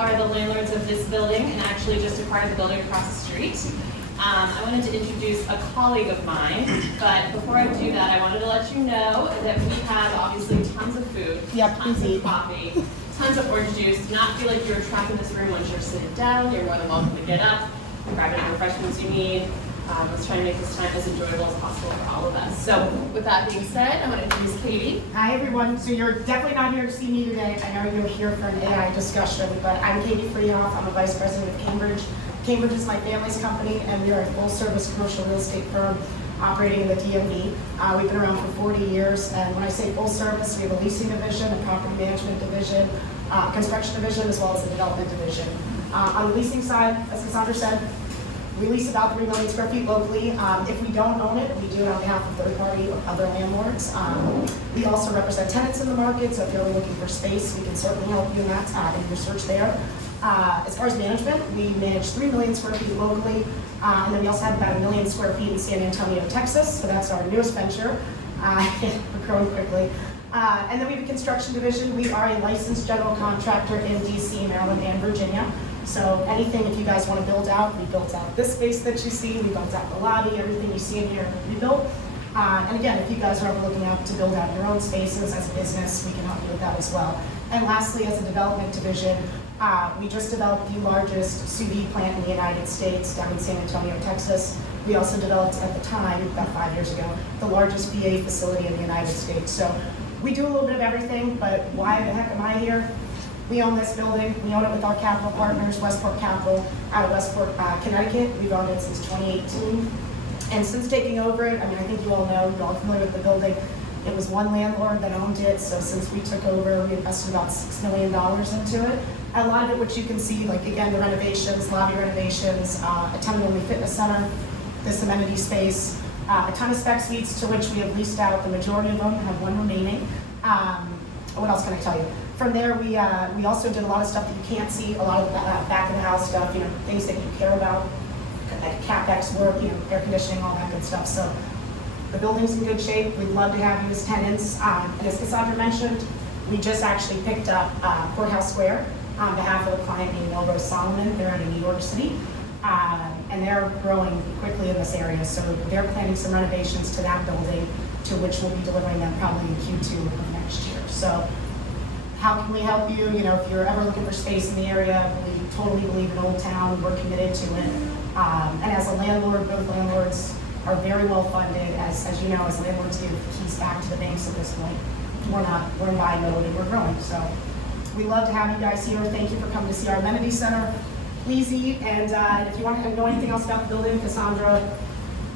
are the landlords of this building and actually just acquired the building across the street. I wanted to introduce a colleague of mine, but before I do that, I wanted to let you know that we have obviously tons of food, tons of coffee, tons of orange juice. Do not feel like you're trapped in this room once you're sitting down. You're more than welcome to get up, grab any refreshments you need. Let's try to make this time as enjoyable as possible for all of us. So with that being said, I'm going to introduce Katie. Hi everyone. So you're definitely not here to see me today. I know you're here for an AI discussion, but I'm Katie Freehoff. I'm a vice president of Cambridge. Cambridge is my family's company, and we are a full-service commercial real estate firm operating in the DMV. We've been around for 40 years, and when I say full service, we have a leasing division, a property management division, construction division, as well as a development division. On the leasing side, as Cassandra said, we lease about 3 million square feet locally. If we don't own it, we do it on behalf of third-party or other landlords. We also represent tenants in the market, so if you're looking for space, we can certainly help you in that, in your search there. As far as management, we manage 3 million square feet locally, and then we also have about 1 million square feet in San Antonio, Texas, so that's our newest venture. We're growing quickly. And then we have a construction division. We are a licensed general contractor in DC, Maryland, and Virginia. So anything, if you guys want to build out, we built out this space that you see, we built out the lobby, everything you see in here we built. And again, if you guys are ever looking out to build out your own spaces as a business, we can help you with that as well. And lastly, as a development division, we just developed the largest sous vide plant in the United States down in San Antonio, Texas. We also developed, at the time, about 5 years ago, the largest VA facility in the United States. So we do a little bit of everything, but why the heck am I here? We own this building. We own it with our capital partners, Westport Capital, out of Westport, Connecticut. We've owned it since 2018. And since taking over it, I mean, I think you all know, you're all familiar with the building. It was one landlord that owned it, so since we took over, we invested about $6 million into it. A lot of it, which you can see, like again, the renovations, lobby renovations, a tenant-only fitness center, this amenity space, a ton of spec suites to which we have leased out. The majority of them have one remaining. What else can I tell you? From there, we also did a lot of stuff that you can't see, a lot of back of the house stuff, you know, things that you care about, like CapEx work, you know, air conditioning, all that good stuff. So the building's in good shape. We'd love to have you as tenants. And as Cassandra mentioned, we just actually picked up Courthouse Square on behalf of a client named Melrose Solomon. They're out of New York City, and they're growing quickly in this area. So they're planning some renovations to that building, to which we'll be delivering them probably in Q2 of next year. So how can we help you? You know, if you're ever looking for space in the area, we totally believe in Old Town. We're committed to it. And as a landlord, both landlords are very well funded. As you know, as landlords give keys back to the banks at this point. We're in buy mode and we're growing. So we love to have you guys here. Thank you for coming to see our amenity center. Please eat, and if you want to know anything else about the building, Cassandra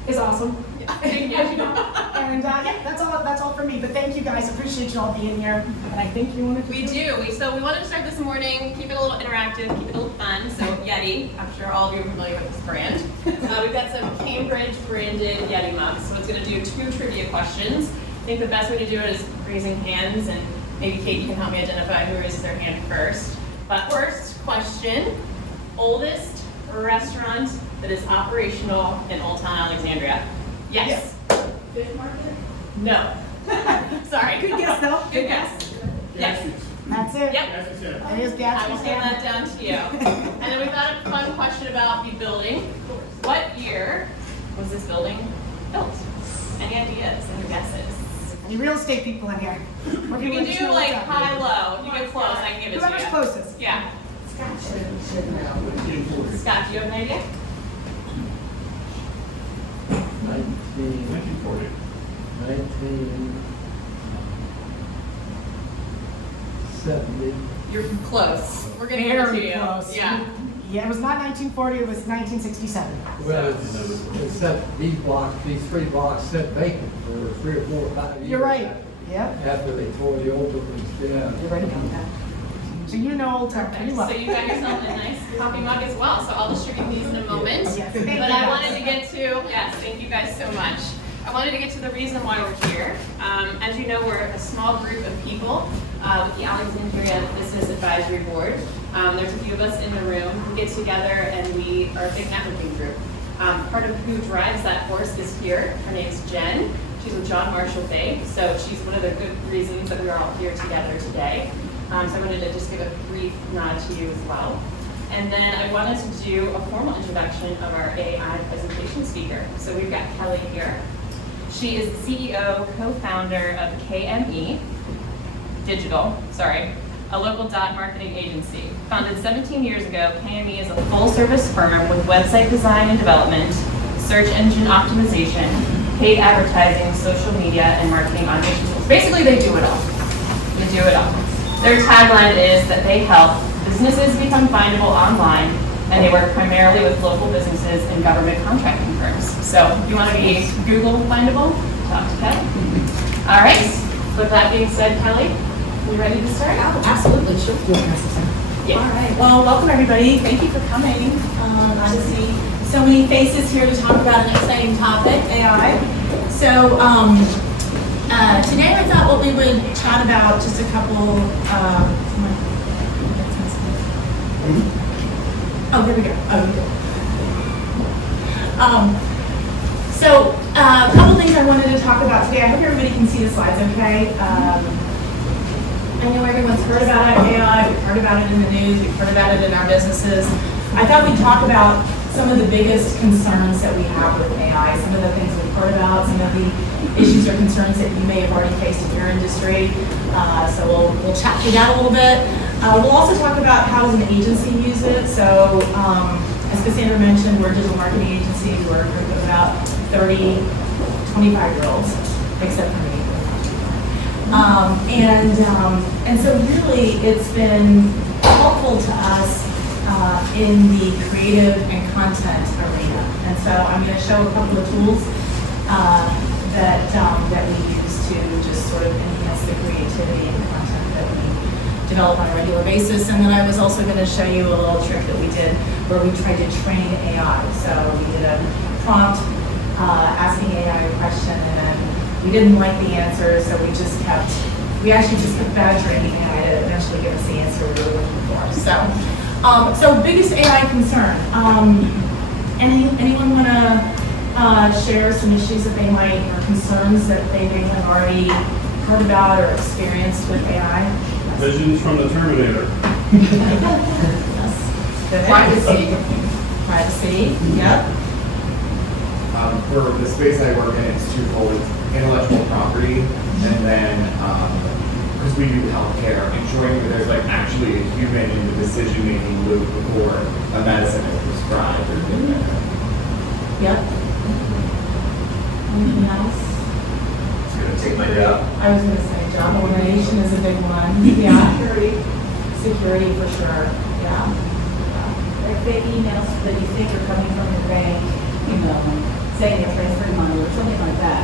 is awesome. And yeah, that's all for me. But thank you guys. Appreciate you all being here. And I think you wanted to. We do. So we wanted to start this morning, keep it a little interactive, keep it a little fun. So Yeti, I'm sure all of you are familiar with this brand. We've got some Cambridge branded Yeti mugs. So it's going to do 2 trivia questions. I think the best way to do it is raising hands, and maybe Kate, you can help me identify who raises their hand first. But first question, oldest restaurant that is operational in Old Town Alexandria? Yes. Fish market? No. Sorry. Good guess, though. Good guess. Yes. That's it. Yep. It is I will Gatsby's hand that Dam. down to you. And then we've got a fun question about the building. What year was this building built? Any ideas? Any guesses? Any real estate people in here? Or You can do like high, low. If you get close, I can give it to you. Whoever's closest. Yeah. Scott. Scott, do you have an idea? 1940. 1970. You're close. We're gonna give it to Very you. close. Yeah. Yeah, it was not 1940, it was 1967. Well, it's set, these 3 blocks set vacant for 3 or 4 or 5 years. You're right. Yep. After they tore the old buildings down. You're right about that. So you know Old Town pretty well. So you got yourself a nice coffee mug as well. So I'll distribute these in a moment. Yes. But I wanted to get to, yes, thank you guys so much. I wanted to get to the reason why we're here. As you know, we're a small group of people with the Alexandria Business Advisory Board. There's a few of us in the room who get together, and we are a big networking group. Part of who drives that force is here. Her name's Jen. She's with John Marshall Bank, so she's one of the good reasons that we're all here together today. So I wanted to just give a brief nod to you as well. And then I wanted to do a formal introduction of our AI presentation speaker. So we've got Kelly here. She is CEO, co-founder of KME.Digital, a local dot marketing agency. Founded 17 years ago, KME is a full-service firm with website design and development, search engine optimization, paid advertising, social media, and marketing automation tools. Basically, they do it all. They do it all. Their tagline is that they help businesses become findable online, and they work primarily with local businesses and government contracting firms. So if you want to be Google findable, talk to Kelly. All right, with that being said, Kelly, you ready to start? Oh, absolutely, sure. Yeah. All right, well, welcome everybody. Thank you for coming. Glad to see so many faces here to talk about an exciting topic, AI. So today I thought what we would chat about just a couple, oh, here we go. So a couple things I wanted to talk about today. I hope everybody can see the slides okay. I know everyone's heard about AI, we've heard about it in the news, we've heard about it in our businesses. I thought we'd talk about some of the biggest concerns that we have with AI, some of the things we've heard about, some of the issues or concerns that you may have already faced in your industry. So we'll chat through that a little bit. We'll also talk about how does an agency use it. So as Cassandra mentioned, we're a digital marketing agency. We're a group of about 30, 25-year-olds, except for me. And so really it's been helpful to us in the creative and content arena. And so I'm going to show a couple of tools that we use to just sort of enhance the creativity and content that we develop on a regular basis. And then I was also going to show you a little trick that we did where we tried to train AI. So we did a prompt asking AI a question, and then we didn't like the answer, so we actually just kept badgering AI to eventually give us the answer we were looking for. So biggest AI concern. Anyone want to share some issues that they might, or concerns that they may have already heard about or experienced with AI? Visions from the Terminator. Yes. Privacy, yep. For the space I work in, it's twofold. It's intellectual property, and then, because we do healthcare, ensuring that there's like actually a human in the decision-making loop before a medicine is prescribed or given. Yep. Anything else? It's gonna take my job. I was going to say job elimination is a big one. Yeah. Security for sure. Yeah. Like fake emails that you think are coming from your bank, saying they're transferring money or something like that.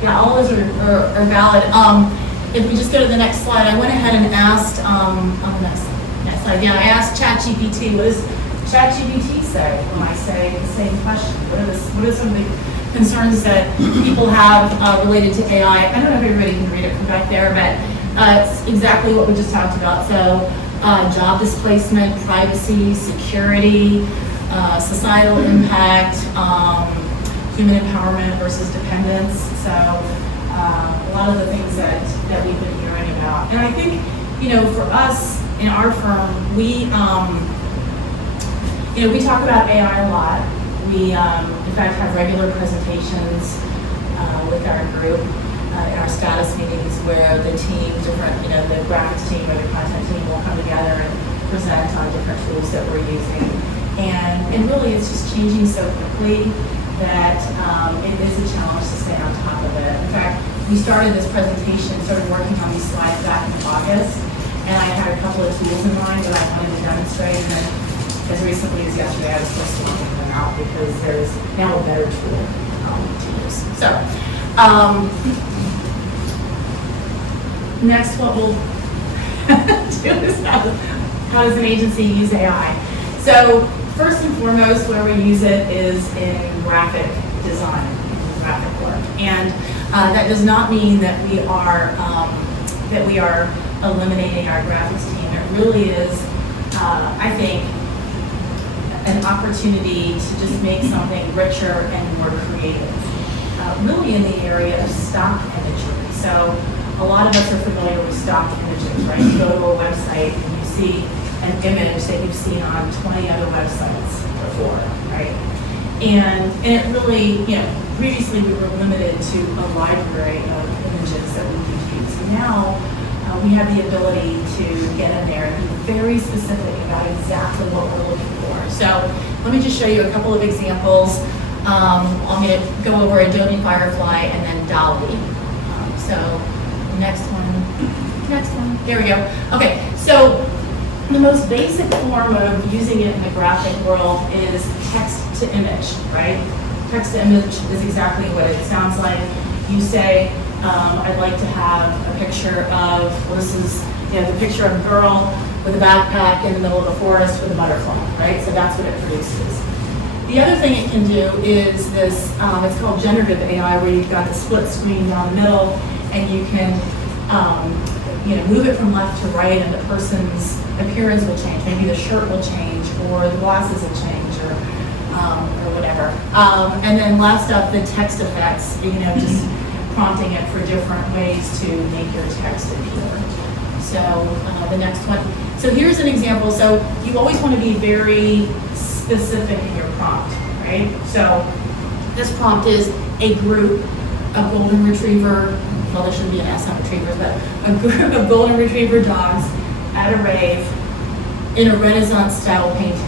Yeah, all those are valid. If we just go to the next slide, I went ahead and asked, on the next slide, I asked ChatGPT, what does ChatGPT say when I say the same question? What are some of the concerns that people have related to AI? I don't know if everybody can read it from back there, but it's exactly what we just talked about. So job displacement, privacy, security, societal impact, human empowerment versus dependence. So a lot of the things that we've been hearing about. And I think, for us in our firm, we talk about AI a lot. We, in fact, have regular presentations with our group in our status meetings where the team, the graphics team or the content team will come together and present on different tools that we're using. And really, it's just changing so quickly that it is a challenge to stay on top of it. In fact, we started this presentation, started working on these slides back in August, and I had a couple of tools in mind that I wanted to demonstrate, and then as recently as yesterday, I was supposed to work them out because there's now a better tool to use. So, next what we'll do is how does an agency use AI? So, first and foremost, where we use it is in graphic design, graphic work, and that does not mean that we are eliminating our graphics team. It really is, I think, an opportunity to just make something richer and more creative, really in the area of stock imagery. So a lot of us are familiar with stock images, right? You go to a website and you see an image that you've seen on 20 other websites before, right? And it really, previously we were limited to a library of images that we could use. Now we have the ability to get in there and be very specific about exactly what we're looking for. So let me just show you a couple of examples. I'm going to go over Adobe Firefly and then DALL-E. So next one, here we go. Okay, so the most basic form of using it in the graphic world is text to image, right? Text to image is exactly what it sounds like. You say, I'd like to have a picture of, well, this is the picture of a girl with a backpack in the middle of a forest with a butterfly, right? So that's what it produces. The other thing it can do is this, it's called generative AI, where you've got the split screen down the middle, and you can move it from left to right, and the person's appearance will change. Maybe the shirt will change, or the glasses will change, or whatever. And then last up, the text effects, just prompting it for different ways to make your text appear. So the next one. So here's an example. So you always want to be very specific in your prompt, right? So this prompt is a group of golden retriever, well, there shouldn't be an S on retrievers, but a group of golden retriever dogs at a rave in a Renaissance style painting,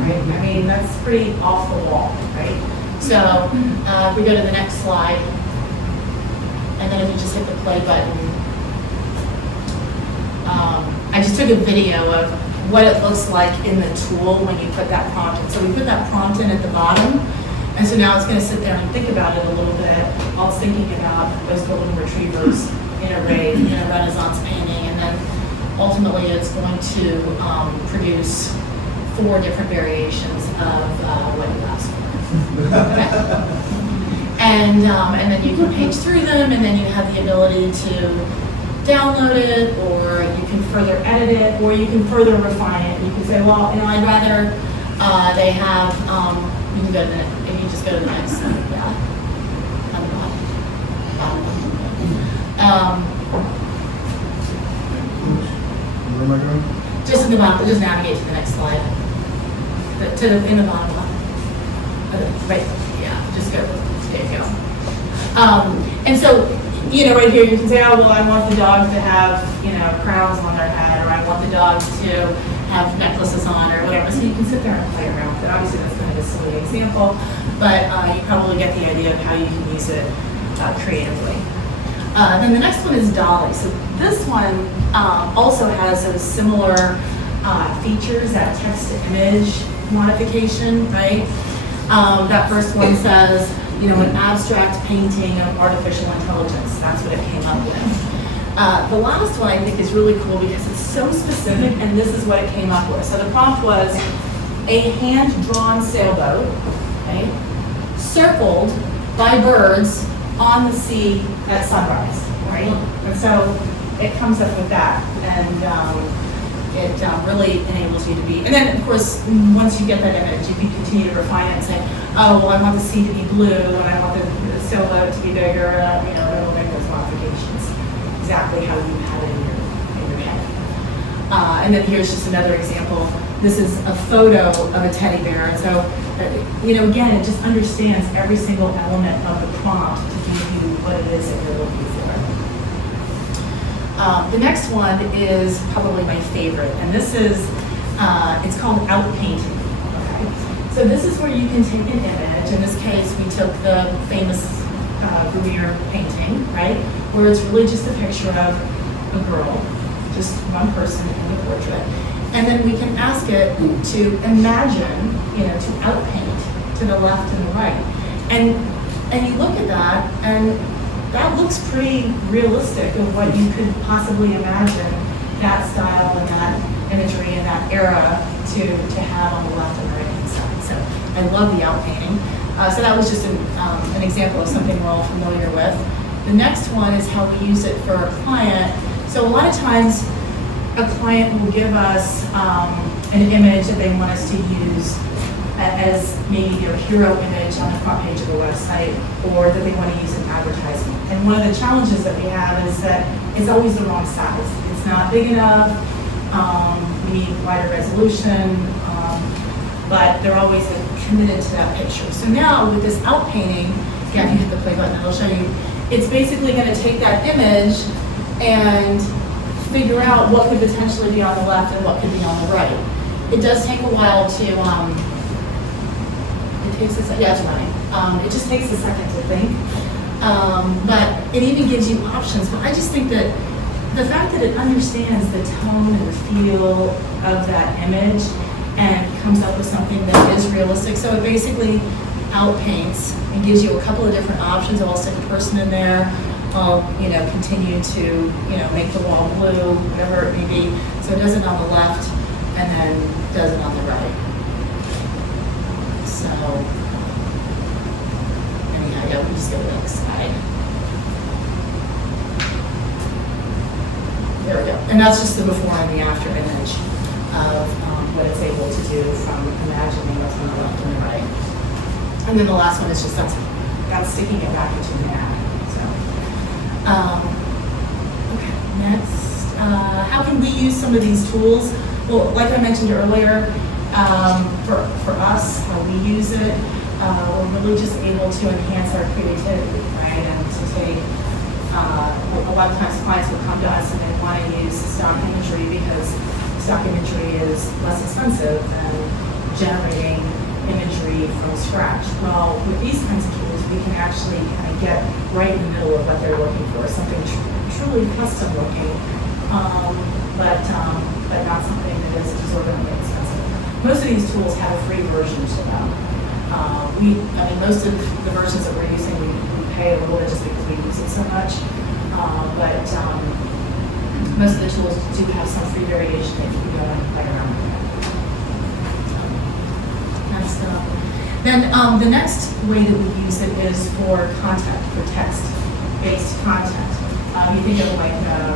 right? I mean, that's pretty off the wall, right? So if we go to the next slide, and then if you just hit the play button, I just took a video of what it looks like in the tool when you put that prompt in. So we put that prompt in at the bottom, and so now it's going to sit there and think about it a little bit while it's thinking about those golden retrievers in a rave, in a Renaissance painting, and then ultimately it's going to produce 4 different variations of what you asked for. Okay. And then you can page through them, and then you have the ability to download it, or you can further edit it, or you can further refine it. You can say, well, I'd rather they have, you can go to the, if you just go to the next slide, yeah. Where am I going? Just in the bottom, just navigate to the next slide. In the bottom one. Right, yeah, just go, there you go. And so, right here, you can say, oh, well, I want the dog to have, crowns on their head, or I want the dog to have necklaces on, or whatever. So you can sit there and play around with it. Obviously, that's kind of a silly example, but you probably get the idea of how you can use it creatively. Then the next one is DALL-E. So this one also has those similar features, that text-to-image modification, right? That first one says, an abstract painting of artificial intelligence. That's what it came up with. The last one I think is really cool because it's so specific, and this is what it came up with. So the prompt was a hand-drawn sailboat, okay, circled by birds on the sea at sunrise, right? And so it comes up with that, and it really enables you to be, and then of course, once you get that image, you can continue to refine it and say, oh, well, I want the sea to be blue, and I want the sailboat to be bigger, it'll make those modifications exactly how you had it in your head. And then here's just another example. This is a photo of a teddy bear, and so, again, it just understands every single element of the prompt to give you what it is that you're looking for. The next one is probably my favorite, and this is, it's called outpainting. Okay? So this is where you can take an image. In this case, we took the famous Vermeer painting, right? Where it's really just a picture of a girl, just one person in the portrait. And then we can ask it to imagine, to outpaint to the left and the right. And you look at that, and that looks pretty realistic of what you could possibly imagine that style and that imagery and that era to have on the left and the right hand side. So I love the outpainting. So that was just an example of something we're all familiar with. The next one is how we use it for a client. So a lot of times a client will give us an image that they want us to use as maybe their hero image on the front page of a website, or that they want to use in advertising. And one of the challenges that we have is that it's always the wrong size. It's not big enough, we need wider resolution, but they're always committed to that picture. So now with this out painting, yeah, if you hit the play button, it'll show you, it's basically going to take that image and figure out what could potentially be on the left and what could be on the right. It does take a while to, it just takes a second to think. But it even gives you options. But I just think that the fact that it understands the tone and the feel of that image and comes up with something that is realistic. So it basically outpaints and gives you a couple of different options. I'll stick a person in there. I'll, continue to, make the wall blue, whatever it may be. So it does it on the left and then does it on the right. So, anyhow, yeah, we just go to the next slide. There we go. And that's just the before and the after image of what it's able to do from imagining what's on the left and the right. And then the last one is just that's sticking it back into an ad. So, okay, next. How can we use some of these tools? Well, like I mentioned earlier, for us, how we use it, we're really just able to enhance our creativity, right? And to take, a lot of times clients will come to us and they want to use stock imagery because stock imagery is less expensive than generating imagery from scratch. Well, with these kinds of tools, we can actually kind of get right in the middle of what they're looking for, something truly custom looking, but not something that is exorbitantly expensive. Most of these tools have a free version to them. Most of the versions that we're using, we pay a little bit just because we use it so much, but most of the tools do have some free variation that you can go and play around with. Then the next way that we use it is for content, for text-based content. You think of like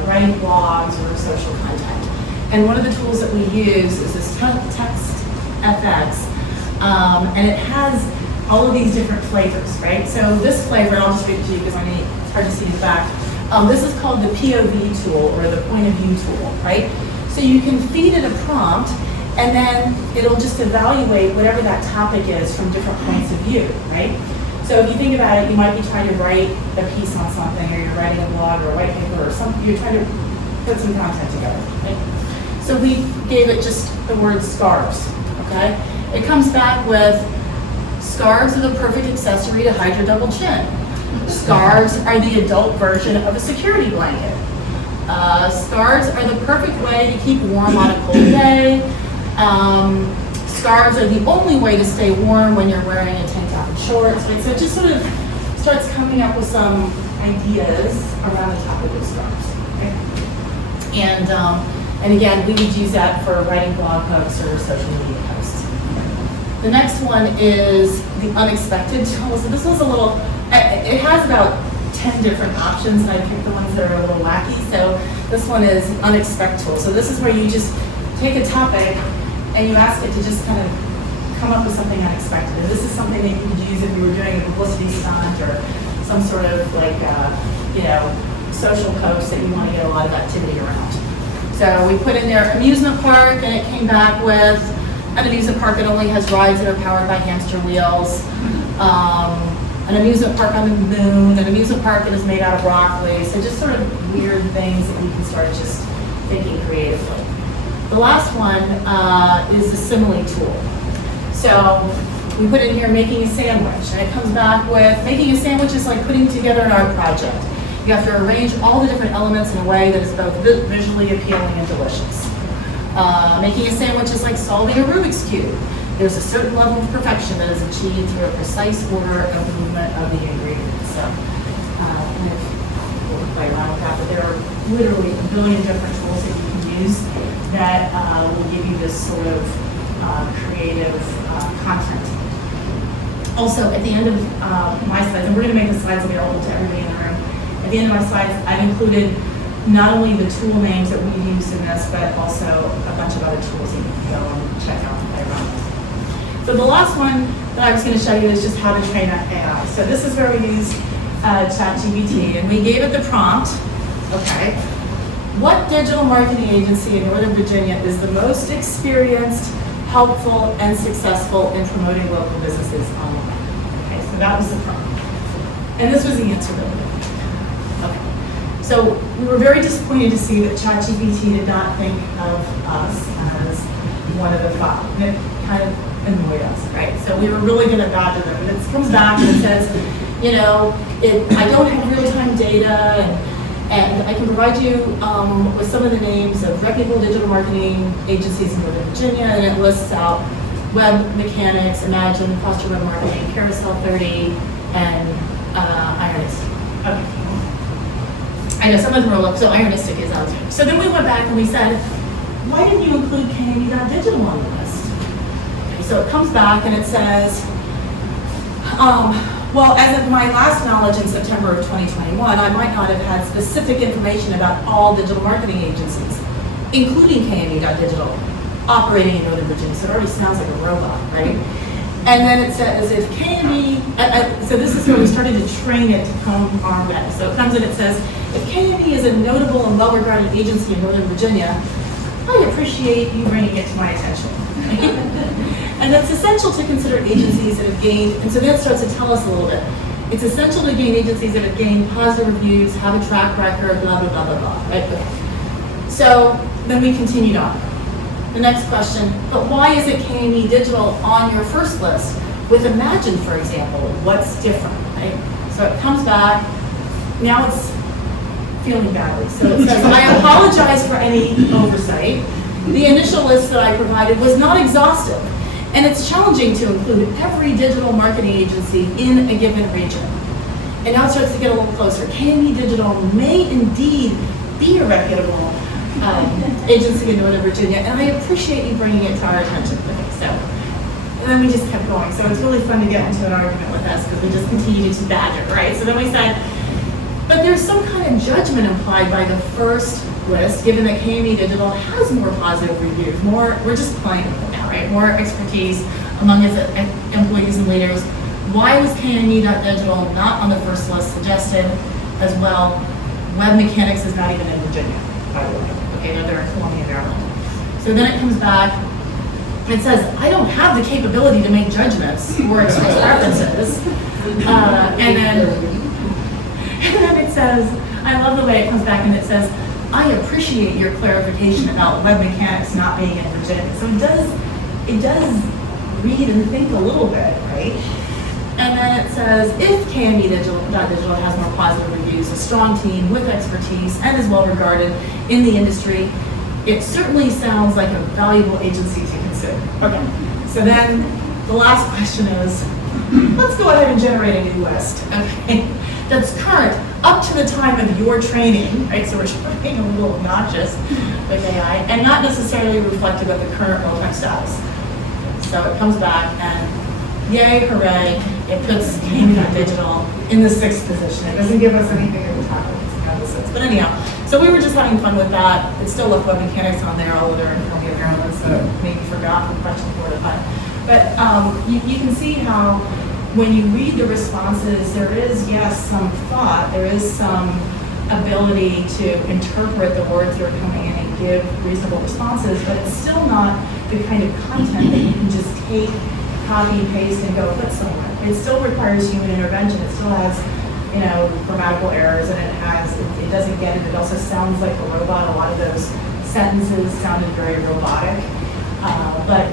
writing blogs or social content. And one of the tools that we use is this text FX, and it has all of these different flavors, right? So this flavor, and I'll just read it to you because it's hard to see in the back. This is called the POV tool, or the point of view tool, right? So you can feed it a prompt, and then it'll just evaluate whatever that topic is from different points of view, right? So if you think about it, you might be trying to write a piece on something, or you're writing a blog or a white paper, or something, you're trying to put some content together, right? So we gave it just the word scarves, okay? It comes back with, scarves are the perfect accessory to hide your double chin. Scarves are the adult version of a security blanket. Scarves are the perfect way to keep warm on a cold day. Scarves are the only way to stay warm when you're wearing a tank top and shorts. Right? So it just sort of starts coming up with some ideas around the topic of scarves. Okay? And again, we would use that for writing blog posts or social media posts. The next one is the unexpected tool. So this one's a little, it has about 10 different options, and I picked the ones that are a little wacky. So this one is unexpected tool. So this is where you just take a topic and you ask it to just kind of come up with something unexpected. And this is something that you could use if you were doing a publicity stunt or some sort of like, social post that you want to get a lot of activity around. So we put in there amusement park, and it came back with an amusement park that only has rides that are powered by hamster wheels, an amusement park on the moon, an amusement park that is made out of broccoli. So just sort of weird things that you can start just thinking creatively. The last one is the simile tool. So we put in here making a sandwich, and it comes back with making a sandwich is like putting together an art project. You have to arrange all the different elements in a way that is both visually appealing and delicious. Making a sandwich is like solving a Rubik's Cube. There's a certain level of perfection that is achieved through a precise order of movement of the ingredients. So we'll play around with that, but there are literally a billion different tools that you can use that will give you this sort of creative content. Also, at the end of my slides, and we're going to make the slides available to everybody in the room, at the end of my slides, I've included not only the tool names that we've used in this, but also a bunch of other tools that you can go and check out and play around with. So the last one that I was going to show you is just how to train an AI. So this is where we use ChatGPT, and we gave it the prompt, okay, what digital marketing agency in Northern Virginia is the most experienced, helpful, and successful in promoting local businesses online? Okay, so that was the prompt. And this was the answer that we got. Okay. So we were very disappointed to see that ChatGPT did not think of us as one of the five. And it kind of annoyed us, right? So we were really going to badger them. And it comes back and it says, you know, I don't have real-time data, and I can provide you with some of the names of reputable digital marketing agencies in Northern Virginia, and it lists out Web Mechanics, Imagine, Foster Web Marketing, Carousel 30, and Ironistic. Okay. I know some of them are low, so Ironistic is out there. So then we went back and we said, why didn't you include KME.Digital on the list? Okay, so it comes back and it says, well, as of my last knowledge in September of 2021, I might not have had specific information about all digital marketing agencies, including KME.Digital, operating in Northern Virginia. So it already sounds like a robot, right? And then it says if KME, so this is where we started to train it to come armed at. So it comes and it says, if KME is a notable and well-regarded agency in Northern Virginia, I appreciate you bringing it to my attention. And it's essential to consider agencies that have gained, and so then it starts to tell us a little bit. It's essential to gain agencies that have gained positive reviews, have a track record, blah, blah, blah, blah, blah, right? Okay. So then we continued on. The next question, but why is it KME.Digital on your first list? With Imagine, for example, what's different, right? So it comes back, now it's feeling badly. So it says, I apologize for any oversight. The initial list that I provided was not exhaustive, and it's challenging to include every digital marketing agency in a given region. And now it starts to get a little closer. KME.Digital may indeed be a reputable agency in Northern Virginia, and I appreciate you bringing it to our attention. Okay, so, and then we just kept going. So it's really fun to get into an argument with us because we just continue to badger, right? So then we said, but there's some kind of judgment implied by the first list, given that KME.Digital has more positive reviews, we're just playing with it now, right? More expertise among its employees and leaders. Why was KME.Digital not on the first list suggested as well? Web Mechanics is not even in Virginia, by the way. Okay, they're in Columbia, Maryland. So then it comes back, it says, I don't have the capability to make judgments or express preferences. And then it says, I love the way it comes back and it says, I appreciate your clarification about Web Mechanics not being in Virginia. So it does read and think a little bit, right? And then it says, if KME.Digital has more positive reviews, a strong team with expertise, and is well regarded in the industry, it certainly sounds like a valuable agency to consider. Okay, so then the last question is, let's go ahead and generate a new list, okay, that's current up to the time of your training, right? So we're being a little obnoxious with AI, and not necessarily reflective of the current real-time status. So it comes back and yay, hooray, it puts KME.Digital in the 6th position. It doesn't give us anything at the top of the 6th. But anyhow, so we were just having fun with that. It still left Web Mechanics on there, although they're in Columbia, Maryland, so maybe forgot the question for the fun. But you can see how when you read the responses, there is, yes, some thought, there is some ability to interpret the words that are coming in and give reasonable responses, but it's still not the kind of content that you can just take, copy, paste, and go put somewhere. It still requires human intervention. It still has, you know, grammatical errors, and it doesn't get it. It also sounds like a robot. A lot of those sentences sounded very robotic, but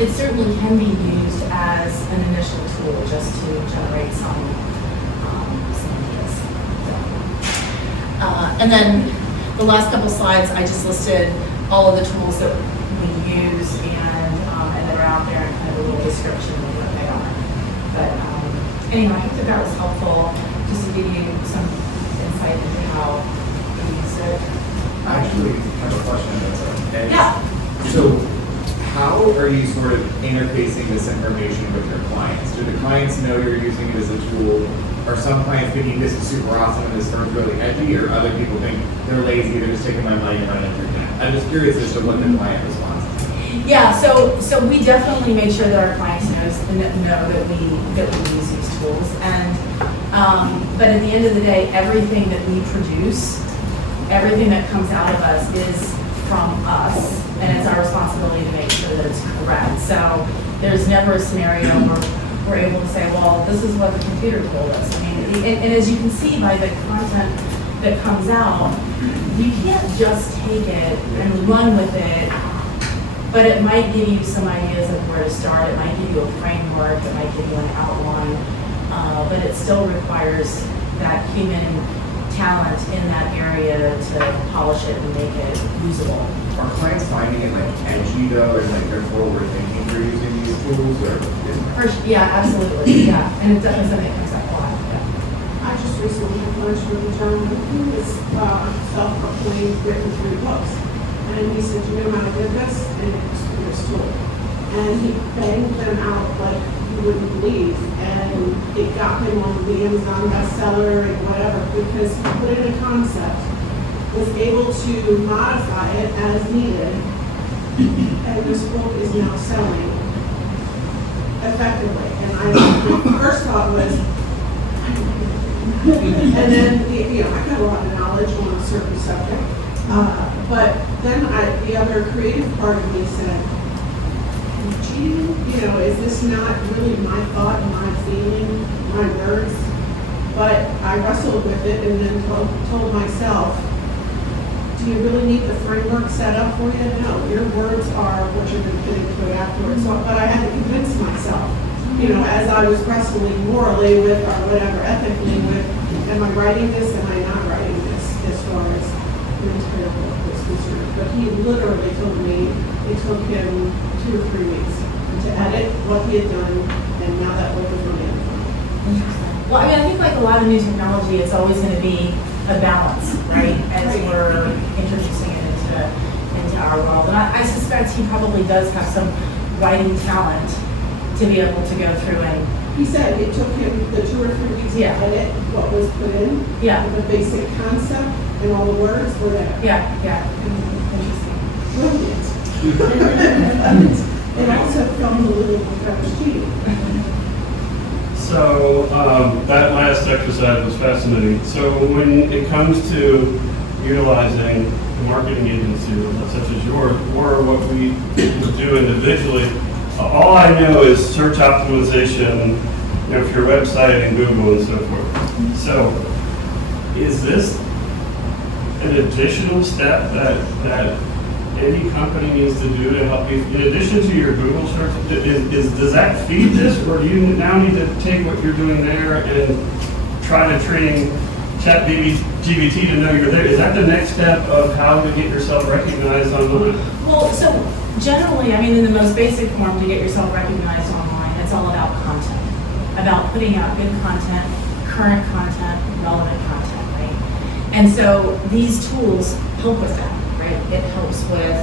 it certainly can be used as an initial tool just to generate some ideas. And then the last couple slides, I just listed all of the tools that we use and that are out there, and kind of a little description of what they are. But anyway, I hope that was helpful, just to give you some insight into how we use it. I actually have a question that's okay. Yeah. So how are you sort of interfacing this information with your clients? Do the clients know you're using it as a tool? Are some clients thinking this is super awesome and this sounds really edgy, or other people think they're lazy, they're just taking my money and running through that? I'm just curious as to what the client response is. Yeah, so we definitely make sure that our clients know that we use these tools. And, but at the end of the day, everything that we produce, everything that comes out of us is from us, and it's our responsibility to make sure that it's correct. So there's never a scenario where we're able to say, well, this is what the computer told us. I mean, and as you can see by the content that comes out, you can't just take it and run with it, but it might give you some ideas of where to start. It might give you a framework. It might give you an outline, but it still requires that human talent in that area to polish it and make it usable. Are clients finding it like edgy though, and like they're forward thinking for using these tools, or is Yeah, absolutely, yeah, and it's definitely something that comes up a lot, yeah. I just recently had lunch with a gentleman who is self-proclaimed written 3 books. And he said, you know how I did this? And it was through this tool. And he banged them out like you wouldn't believe. And it got him on the Amazon bestseller and whatever, because he put in a concept, was able to modify it as needed, and this book is now selling effectively. And my first thought was, and then, you know, I got a lot of knowledge on a certain subject. But then the other creative part of me said, gee, you know, is this not really my thought, my feeling, my words? But I wrestled with it and then told myself, do you really need the framework set up for you? No, your words are what you're going to put into it afterwards. So, but I had to convince myself, you know, as I was wrestling morally with, or whatever, ethically with, am I writing this, am I not writing this, as far as the entire book was concerned. But he literally told me it took him 2 or 3 weeks to edit what he had done, and now that book is really unfolding. Well, I mean, I think like a lot of new technology, it's always going to be a balance, right? As we're introducing it into our world. And I suspect he probably does have some writing talent to be able to go through and... He said it took him the 2 or 3 weeks Yeah. to edit what was put in. Yeah. The basic concept and all the words were there. Yeah, yeah. Brilliant. It also filmed a little bit of cheating. So that last exercise was fascinating. So when it comes to utilizing a marketing agency such as yours, or what we do individually, all I know is search optimization, you know, for your website and Google and so forth. So is this an additional step that any company needs to do to help you, in addition to your Google search, does that feed this, or do you now need to take what you're doing there and try to train ChatGPT to know you're there? Is that the next step of how to get yourself recognized online? Well, so generally, I mean, in the most basic form, to get yourself recognized online, it's all about content, about putting out good content, current content, relevant content, right? And so these tools help with that. It helps with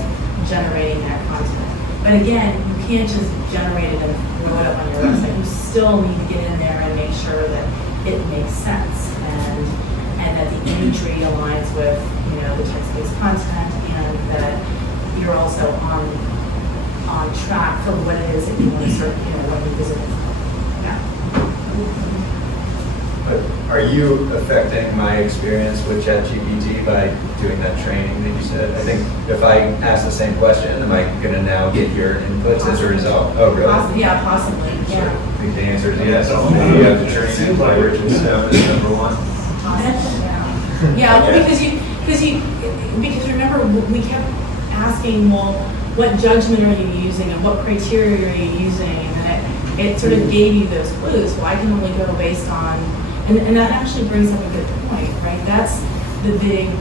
generating that content. But again, you can't just generate it and throw it up on your website. You still need to get in there and make sure that it makes sense and that the imagery aligns with, you know, the text-based content, and that you're also on track for what it is that you want to serve, you know, when you visit it. Yeah. But are you affecting my experience with ChatGPT by doing that training that you said? I think if I ask the same question, am I going to now get your inputs as a result? Oh, really? Yeah, possibly. Yeah. I think the answer is yes. You have to train it by Richard Stone is number 1. Yeah, well, because remember, we kept asking, well, what judgment are you using and what criteria are you using? And it sort of gave you those clues. Well, I can only go based on, and that actually brings up a good point, right? That's the big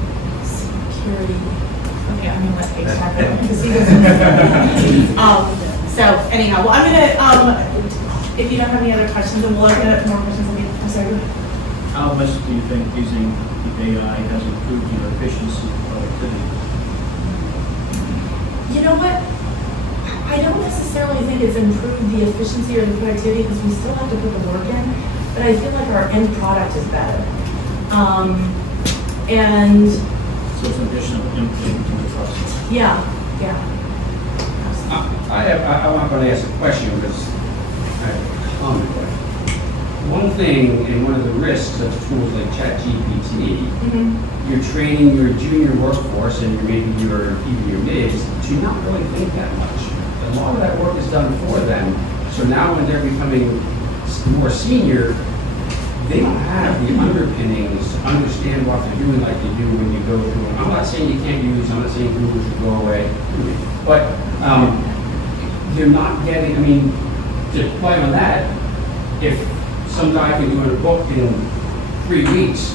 security. Okay, I'm gonna let Paige talk about it because he doesn't. So anyhow, well, I'm gonna, if you don't have any other questions, then we'll open it up to more questions. I'm sorry. Go ahead. How much do you think using the AI has improved your efficiency and productivity? You know what? I don't necessarily think it's improved the efficiency or the productivity because we still have to put the work in, but I feel like our end product is better. And So it's an additional input into the process. yeah, absolutely. I'm going to ask a question because I have a comment. One thing, and one of the risks of tools like ChatGPT, you're training your junior workforce and maybe even your mids to not really think that much. A lot of that work is done for them. So now when they're becoming more senior, they don't have the underpinnings to understand what they're doing like you do when you go through it. I'm not saying you can't use, I'm not saying Google should go away, but they're not getting, I mean, to play on that, if some guy can do in a book in 3 weeks,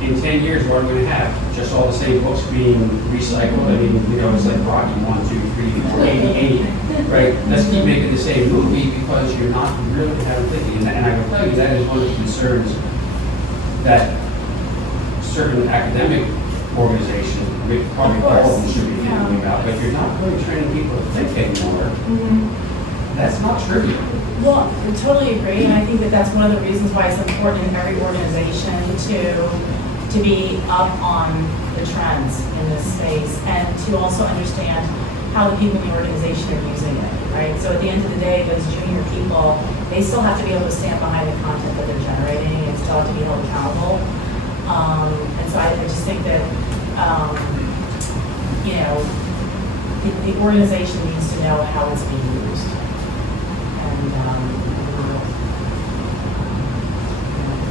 in 10 years, what are we going to have? Just all the same books being recycled? I mean, you know, it's like Rocky 1, 2, 3, 80, right? Let's keep making the same movie because you're not really having thinking. And I will tell you, that is one of the concerns that certain academic organizations, probably all of them should be thinking about, but you're not really training people to think anymore. That's not trivial. Well, I totally agree, and I think that that's one of the reasons why it's important in every organization to be up on the trends in this space and to also understand how the people in the organization are using it, right? So at the end of the day, those junior people, they still have to be able to stand behind the content that they're generating and still have to be held accountable. And so I just think that, you know, the organization needs to know how it's being used.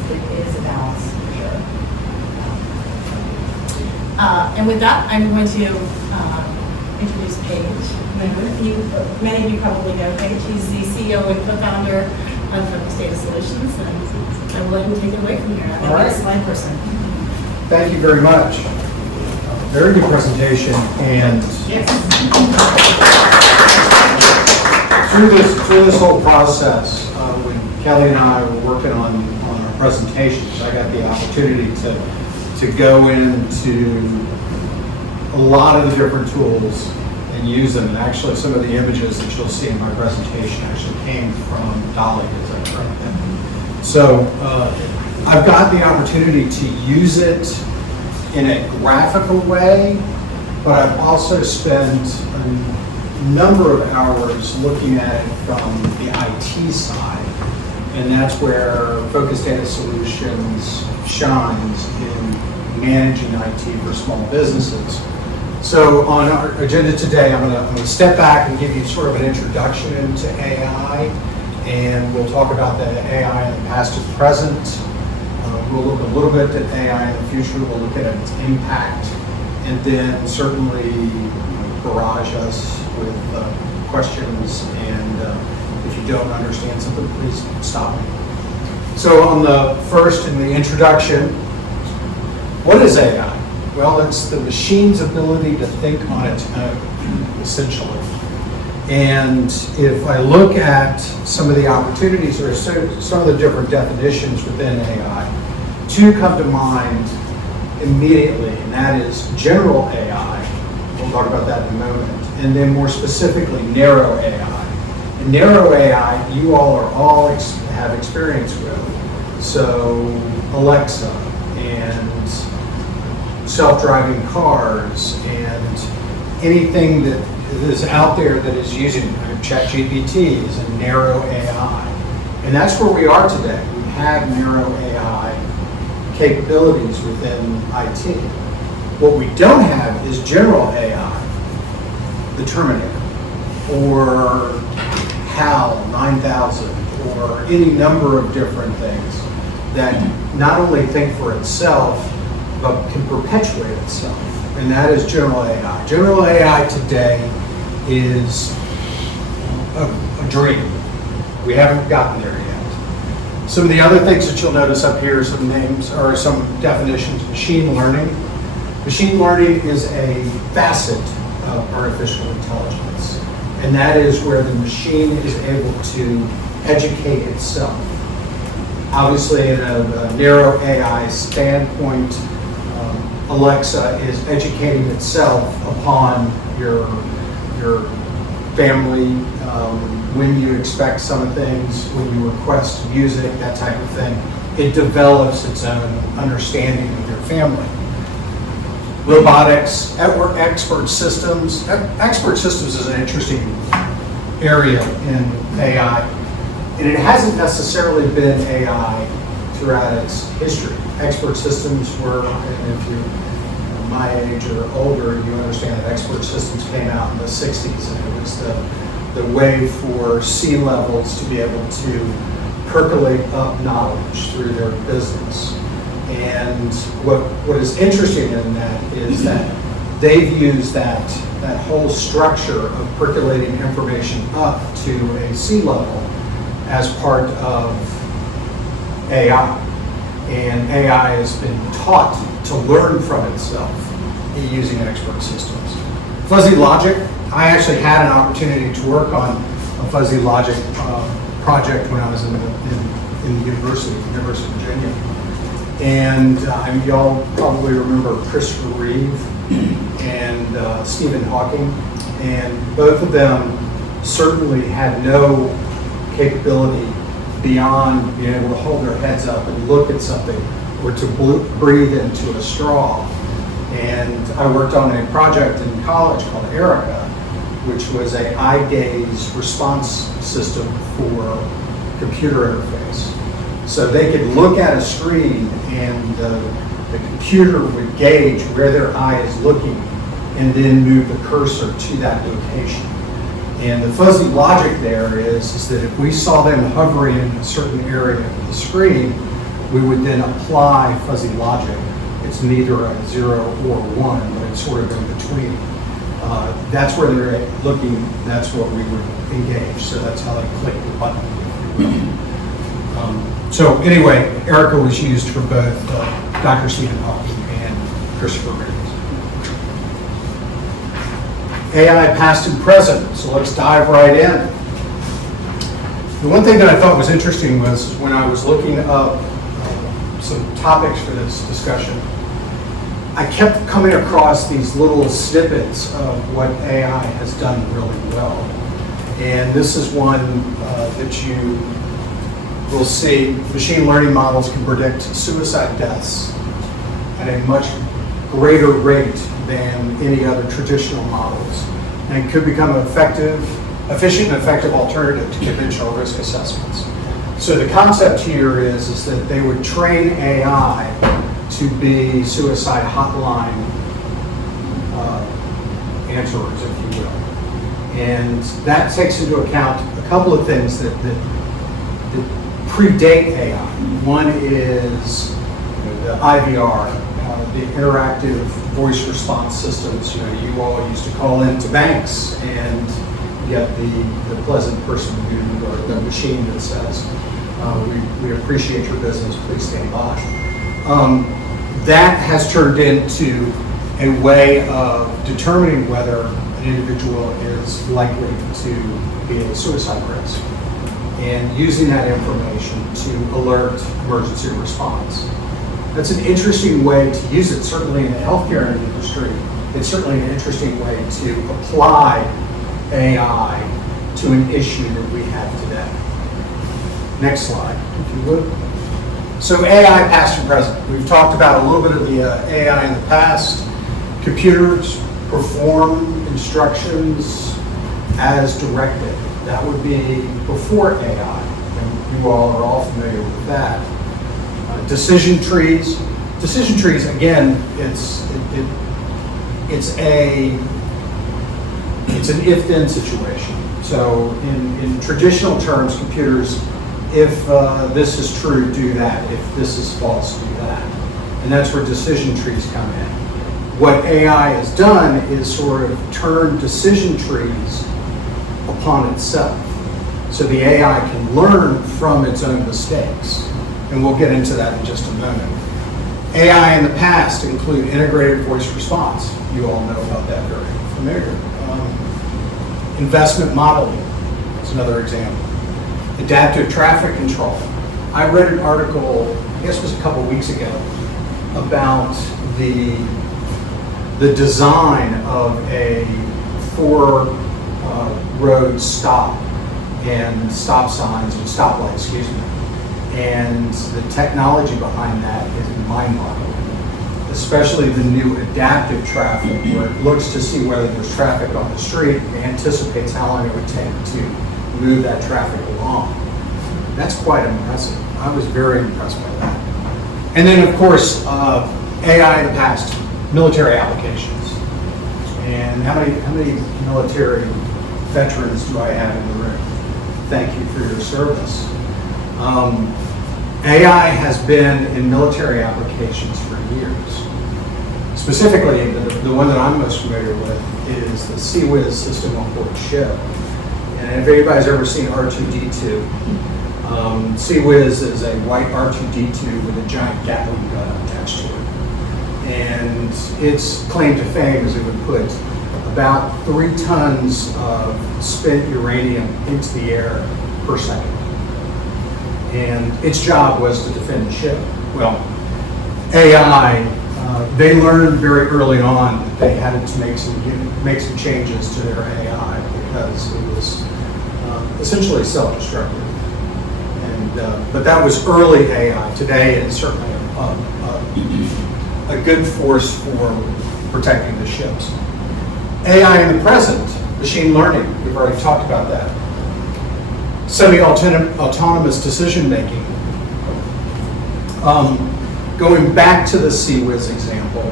It is a balance for sure. And with that, I'm going to introduce Paige. Many of you probably know Paige. He's the CEO and co-founder of Focus Data Solutions, and I will let him take it away from here. I'm a slide person. Thank you very much. Very good presentation, and through this whole process, when Kelly and I were working on our presentations, I got the opportunity to go into a lot of the different tools and use them. And actually, some of the images that you'll see in my presentation actually came from Dolly, as I correct them. So I've got the opportunity to use it in a graphical way, but I've also spent a number of hours looking at it from the IT side, and that's where Focus Data Solutions shines in managing IT for small businesses. So on our agenda today, I'm going to step back and give you sort of an introduction into AI, and we'll talk about the AI in the past and present. We'll look a little bit at AI in the future. We'll look at its impact, and then certainly barrage us with questions. And if you don't understand something, please stop me. So on the first, in the introduction, what is AI? Well, it's the machine's ability to think on its own, essentially. And if I look at some of the opportunities or some of the different definitions within AI, two come to mind immediately, and that is general AI. We'll talk about that in a moment. And then more specifically, narrow AI. And narrow AI, you all have experience with. So Alexa and self-driving cars and anything that is out there that is using ChatGPT is a narrow AI. And that's where we are today. We have narrow AI capabilities within IT. What we don't have is general AI, the Terminator, or HAL 9000, or any number of different things that not only think for itself, but can perpetuate itself. And that is general AI. General AI today is a dream. We haven't gotten there yet. Some of the other things that you'll notice up here, some names or some definitions. Machine learning. Machine learning is a facet of artificial intelligence. And that is where the machine is able to educate itself. Obviously, in a narrow AI standpoint, Alexa is educating itself upon your family, when you expect some things, when you request music, that type of thing. It develops its own understanding of your family. robotics, expert systems. Expert systems is an interesting area in AI, and it hasn't necessarily been AI throughout its history. Expert systems were, and if you're my age or older, you understand that expert systems came out in the 60s, and it was the way for C-levels to be able to percolate up knowledge through their business. And what is interesting in that is that they've used that whole structure of percolating information up to a C-level as part of AI. And AI has been taught to learn from itself using expert systems. Fuzzy logic, I actually had an opportunity to work on a fuzzy logic project when I was in the University of Virginia. And y'all probably remember Christopher Reeve and Stephen Hawking, and both of them certainly had no capability beyond being able to hold their heads up and look at something or to breathe into a straw. And I worked on a project in college called Erica, which was an eye gaze response system for computer interface. So they could look at a screen and the computer would gauge where their eye is looking and then move the cursor to that location. And the fuzzy logic there is that if we saw them hovering in a certain area of the screen, we would then apply fuzzy logic. It's neither a 0 or 1, but it's sort of in between. That's where they're looking, that's what we would engage. So that's how they click the button. So anyway, Erica was used for both Dr. Stephen Hawking and Christopher Reeve. AI past and present, so let's dive right in. The one thing that I thought was interesting was when I was looking up some topics for this discussion, I kept coming across these little snippets of what AI has done really well. And this is one that you will see. Machine learning models can predict suicide deaths at a much greater rate than any other traditional models, and could become an efficient and effective alternative to conventional risk assessments. So the concept here is that they would train AI to be suicide hotline answerers, if you will. And that takes into account a couple of things that predate AI. One is the IVR, the interactive voice response systems. You all used to call into banks and get the pleasant person who, or the machine that says, we appreciate your business, please stand by. That has turned into a way of determining whether an individual is likely to be a suicide risk, and using that information to alert emergency response. That's an interesting way to use it, certainly in the healthcare industry. It's certainly an interesting way to apply AI to an issue that we have today. Next slide, if you would. So AI past and present. We've talked about a little bit of the AI in the past. Computers perform instructions as directed. That would be before AI, and you all are all familiar with that. Decision trees. Decision trees, again, it's an if-then situation. So in traditional terms, computers, if this is true, do that. If this is false, do that. And that's where decision trees come in. What AI has done is sort of turn decision trees upon itself. So the AI can learn from its own mistakes. And we'll get into that in just a moment. AI in the past include integrated voice response. You all know about that, very familiar. Investment modeling is another example. Adaptive traffic control. I read an article, I guess it was a couple weeks ago, about the design of a four-road stop and stop signs and stoplights, and the technology behind that is mind-boggling. especially the new adaptive traffic, where it looks to see whether there's traffic on the street and anticipates how long it would take to move that traffic along. That's quite impressive. I was very impressed by that. And then, of course, AI in the past, military applications. And how many military veterans do I have in the room? Thank you for your service. AI has been in military applications for years. Specifically, the one that I'm most familiar with is the CWIS system on board ship. And if anybody's ever seen R2-D2, CWIS is a white R2-D2 with a giant Gatling gun attached to it. And its claim to fame is it would put about 3 tons of spent uranium into the air per second. And its job was to defend the ship. Well, AI, they learned very early on that they had to make some changes to their AI because it was essentially self-destructive. But that was early AI. Today it is certainly a good force for protecting the ships. AI in the present, machine learning, we've already talked about that. Semi-autonomous decision-making. Going back to the CWIS example,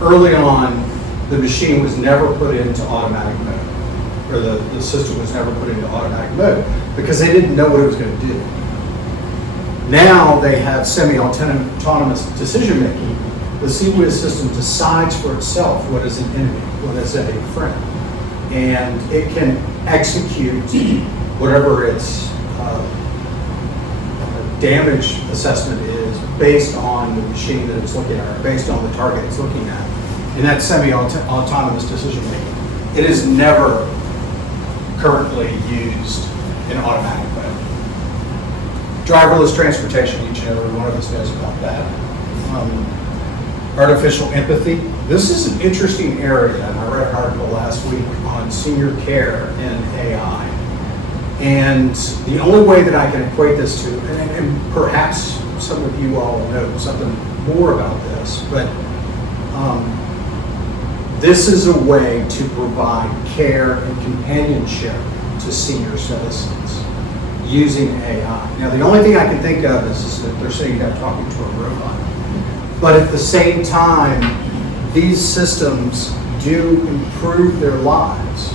early on, the machine was never put into automatic mode, or the system was never put into automatic mode, because they didn't know what it was going to do. Now they have semi-autonomous decision-making. The CWIS system decides for itself what is an enemy, what is a friend, and it can execute whatever its damage assessment is based on the machine that it's looking at, or based on the target it's looking at. And that's semi-autonomous decision-making. It is never currently used in automatic mode. Driverless transportation, each and every one of us knows about that. Artificial empathy. This is an interesting area, and I read an article last week on senior care and AI. And the only way that I can equate this to, and perhaps some of you all know something more about this, but this is a way to provide care and companionship to senior citizens using AI. Now, the only thing I can think of is that they're saying they're talking to a robot. But at the same time, these systems do improve their lives.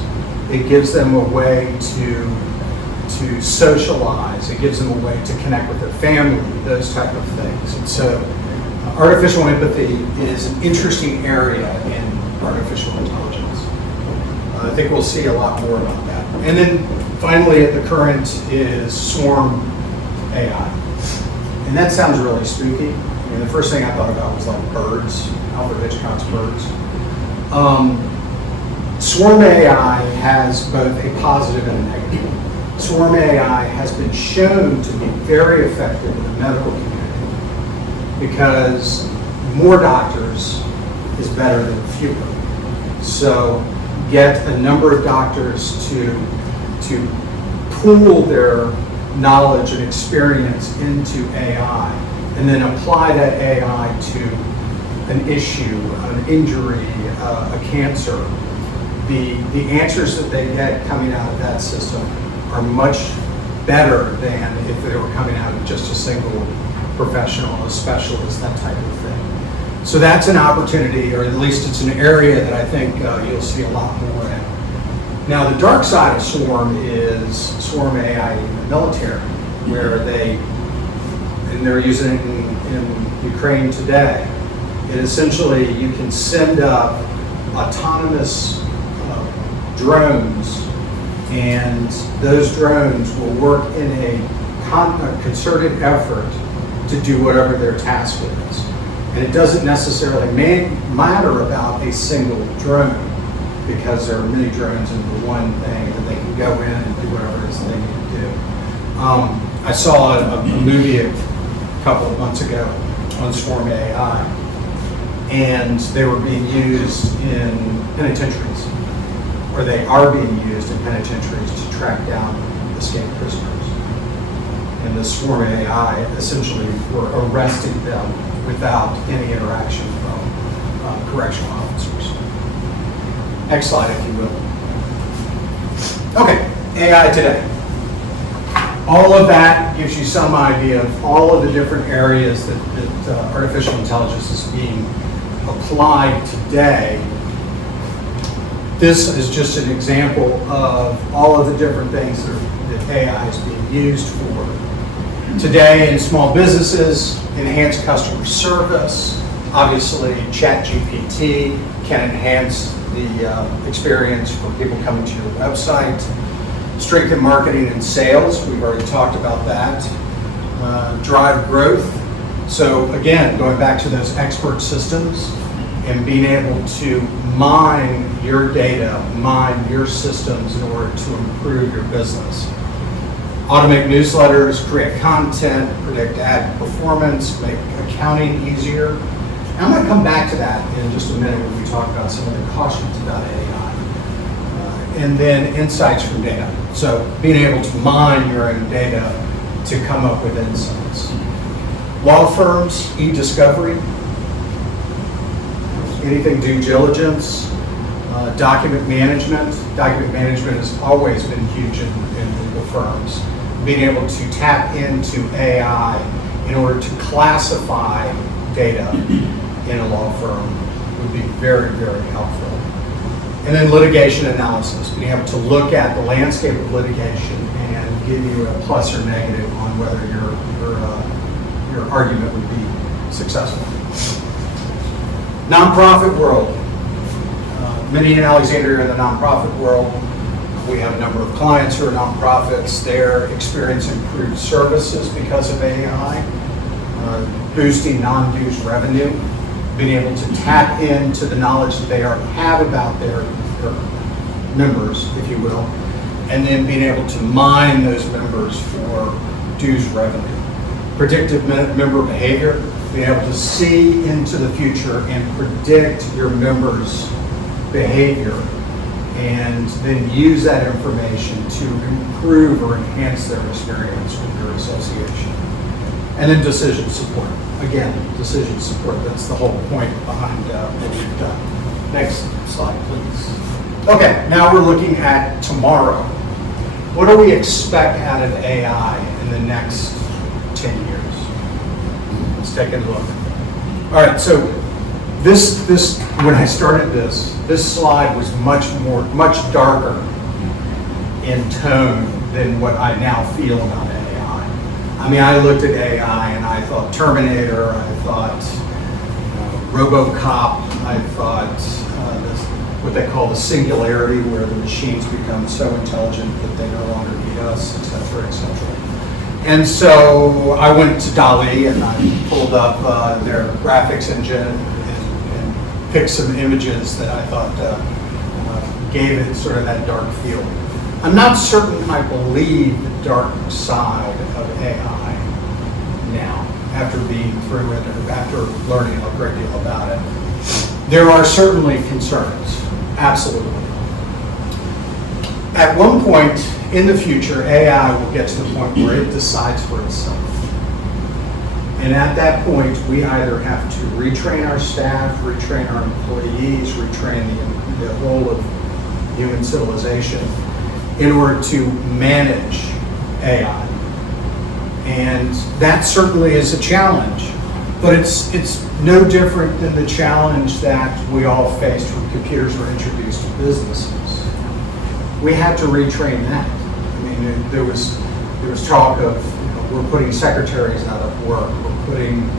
It gives them a way to socialize. It gives them a way to connect with their family, those type of things. And so artificial empathy is an interesting area in artificial intelligence. I think we'll see a lot more about that. And then finally at the current is swarm AI. And that sounds really spooky. I mean, the first thing I thought about was like birds, Alfred Hitchcock's Birds. Swarm AI has both a positive and a negative. Swarm AI has been shown to be very effective in the medical community because more doctors is better than fewer. So get a number of doctors to pool their knowledge and experience into AI and then apply that AI to an issue, an injury, a cancer. The answers that they get coming out of that system are much better than if they were coming out of just a single professional, a specialist, that type of thing. So that's an opportunity, or at least it's an area that I think you'll see a lot more in. Now, the dark side of swarm is swarm AI in the military, where they're using it in Ukraine today. It essentially, you can send up autonomous drones, and those drones will work in a concerted effort to do whatever their task is. And it doesn't necessarily matter about a single drone, because there are many drones into one thing, and they can go in and do whatever it is they need to do. I saw a movie a couple of months ago on Swarm AI, and they were being used in penitentiaries, or they are being used in penitentiaries to track down escaped prisoners. And the Swarm AI essentially were arresting them without any interaction from correctional officers. Next slide, if you will. Okay, AI today. All of that gives you some idea of all of the different areas that artificial intelligence is being applied today. This is just an example of all of the different things that AI is being used for. Today in small businesses, enhanced customer service. Obviously, ChatGPT can enhance the experience for people coming to your website. Strengthen marketing and sales, we've already talked about that. Drive growth. So again, going back to those expert systems and being able to mine your data, mine your systems in order to improve your business. Automate newsletters, create content, predict ad performance, make accounting easier. And I'm going to come back to that in just a minute when we talk about some of the cautions about AI. And then insights from data. So being able to mine your own data to come up with insights. Law firms, e-discovery, anything due diligence, document management. Document management has always been huge in legal firms. Being able to tap into AI in order to classify data in a law firm would be very, very helpful. And then litigation analysis, being able to look at the landscape of litigation and give you a plus or negative on whether your argument would be successful. Nonprofit world. Many in Alexandria are in the nonprofit world. We have a number of clients who are nonprofits. They're experiencing improved services because of AI, boosting non-dues revenue, being able to tap into the knowledge that they have about their members, if you will, and then being able to mine those members for dues revenue. Predictive member behavior, being able to see into the future and predict your members' behavior and then use that information to improve or enhance their experience with your association. And then decision support. Again, decision support, that's the whole point behind what we've done. Next slide, please. Okay, now we're looking at tomorrow. What do we expect out of AI in the next 10 years? Let's take a look. All right, so this when I started this slide was much darker in tone than what I now feel about AI. I mean, I looked at AI and I thought Terminator, I thought RoboCop, I thought what they call the singularity, where the machines become so intelligent that they no longer need us, et cetera, et cetera. And so I went to DALL-E and I pulled up their graphics engine and picked some images that I thought gave it sort of that dark feel. I'm not certain I believe the dark side of AI now, after being through it or after learning a great deal about it. There are certainly concerns, absolutely. At one point in the future, AI will get to the point where it decides for itself. And at that point, we either have to retrain our staff, retrain our employees, retrain the whole of human civilization in order to manage AI. And that certainly is a challenge, but it's no different than the challenge that we all faced when computers were introduced to businesses. We had to retrain that. I mean, there was talk of, we're putting secretaries out of work, we're putting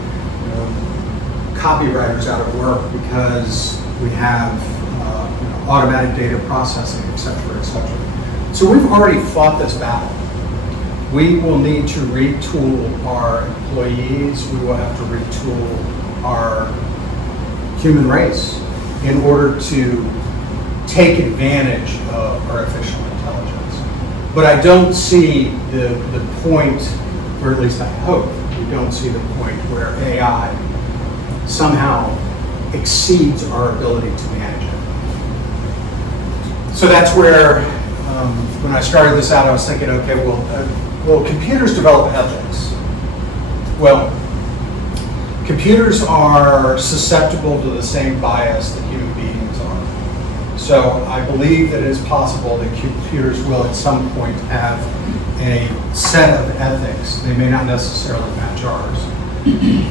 copywriters out of work because we have automatic data processing, et cetera, et cetera. So we've already fought this battle. We will need to retool our employees. We will have to retool our human race in order to take advantage of artificial intelligence. But I don't see the point, or at least I hope, we don't see the point where AI somehow exceeds our ability to manage it. So that's where, when I started this out, I was thinking, okay, well, computers develop ethics. Well, computers are susceptible to the same bias that human beings are. So I believe that it is possible that computers will at some point have a set of ethics. They may not necessarily match ours.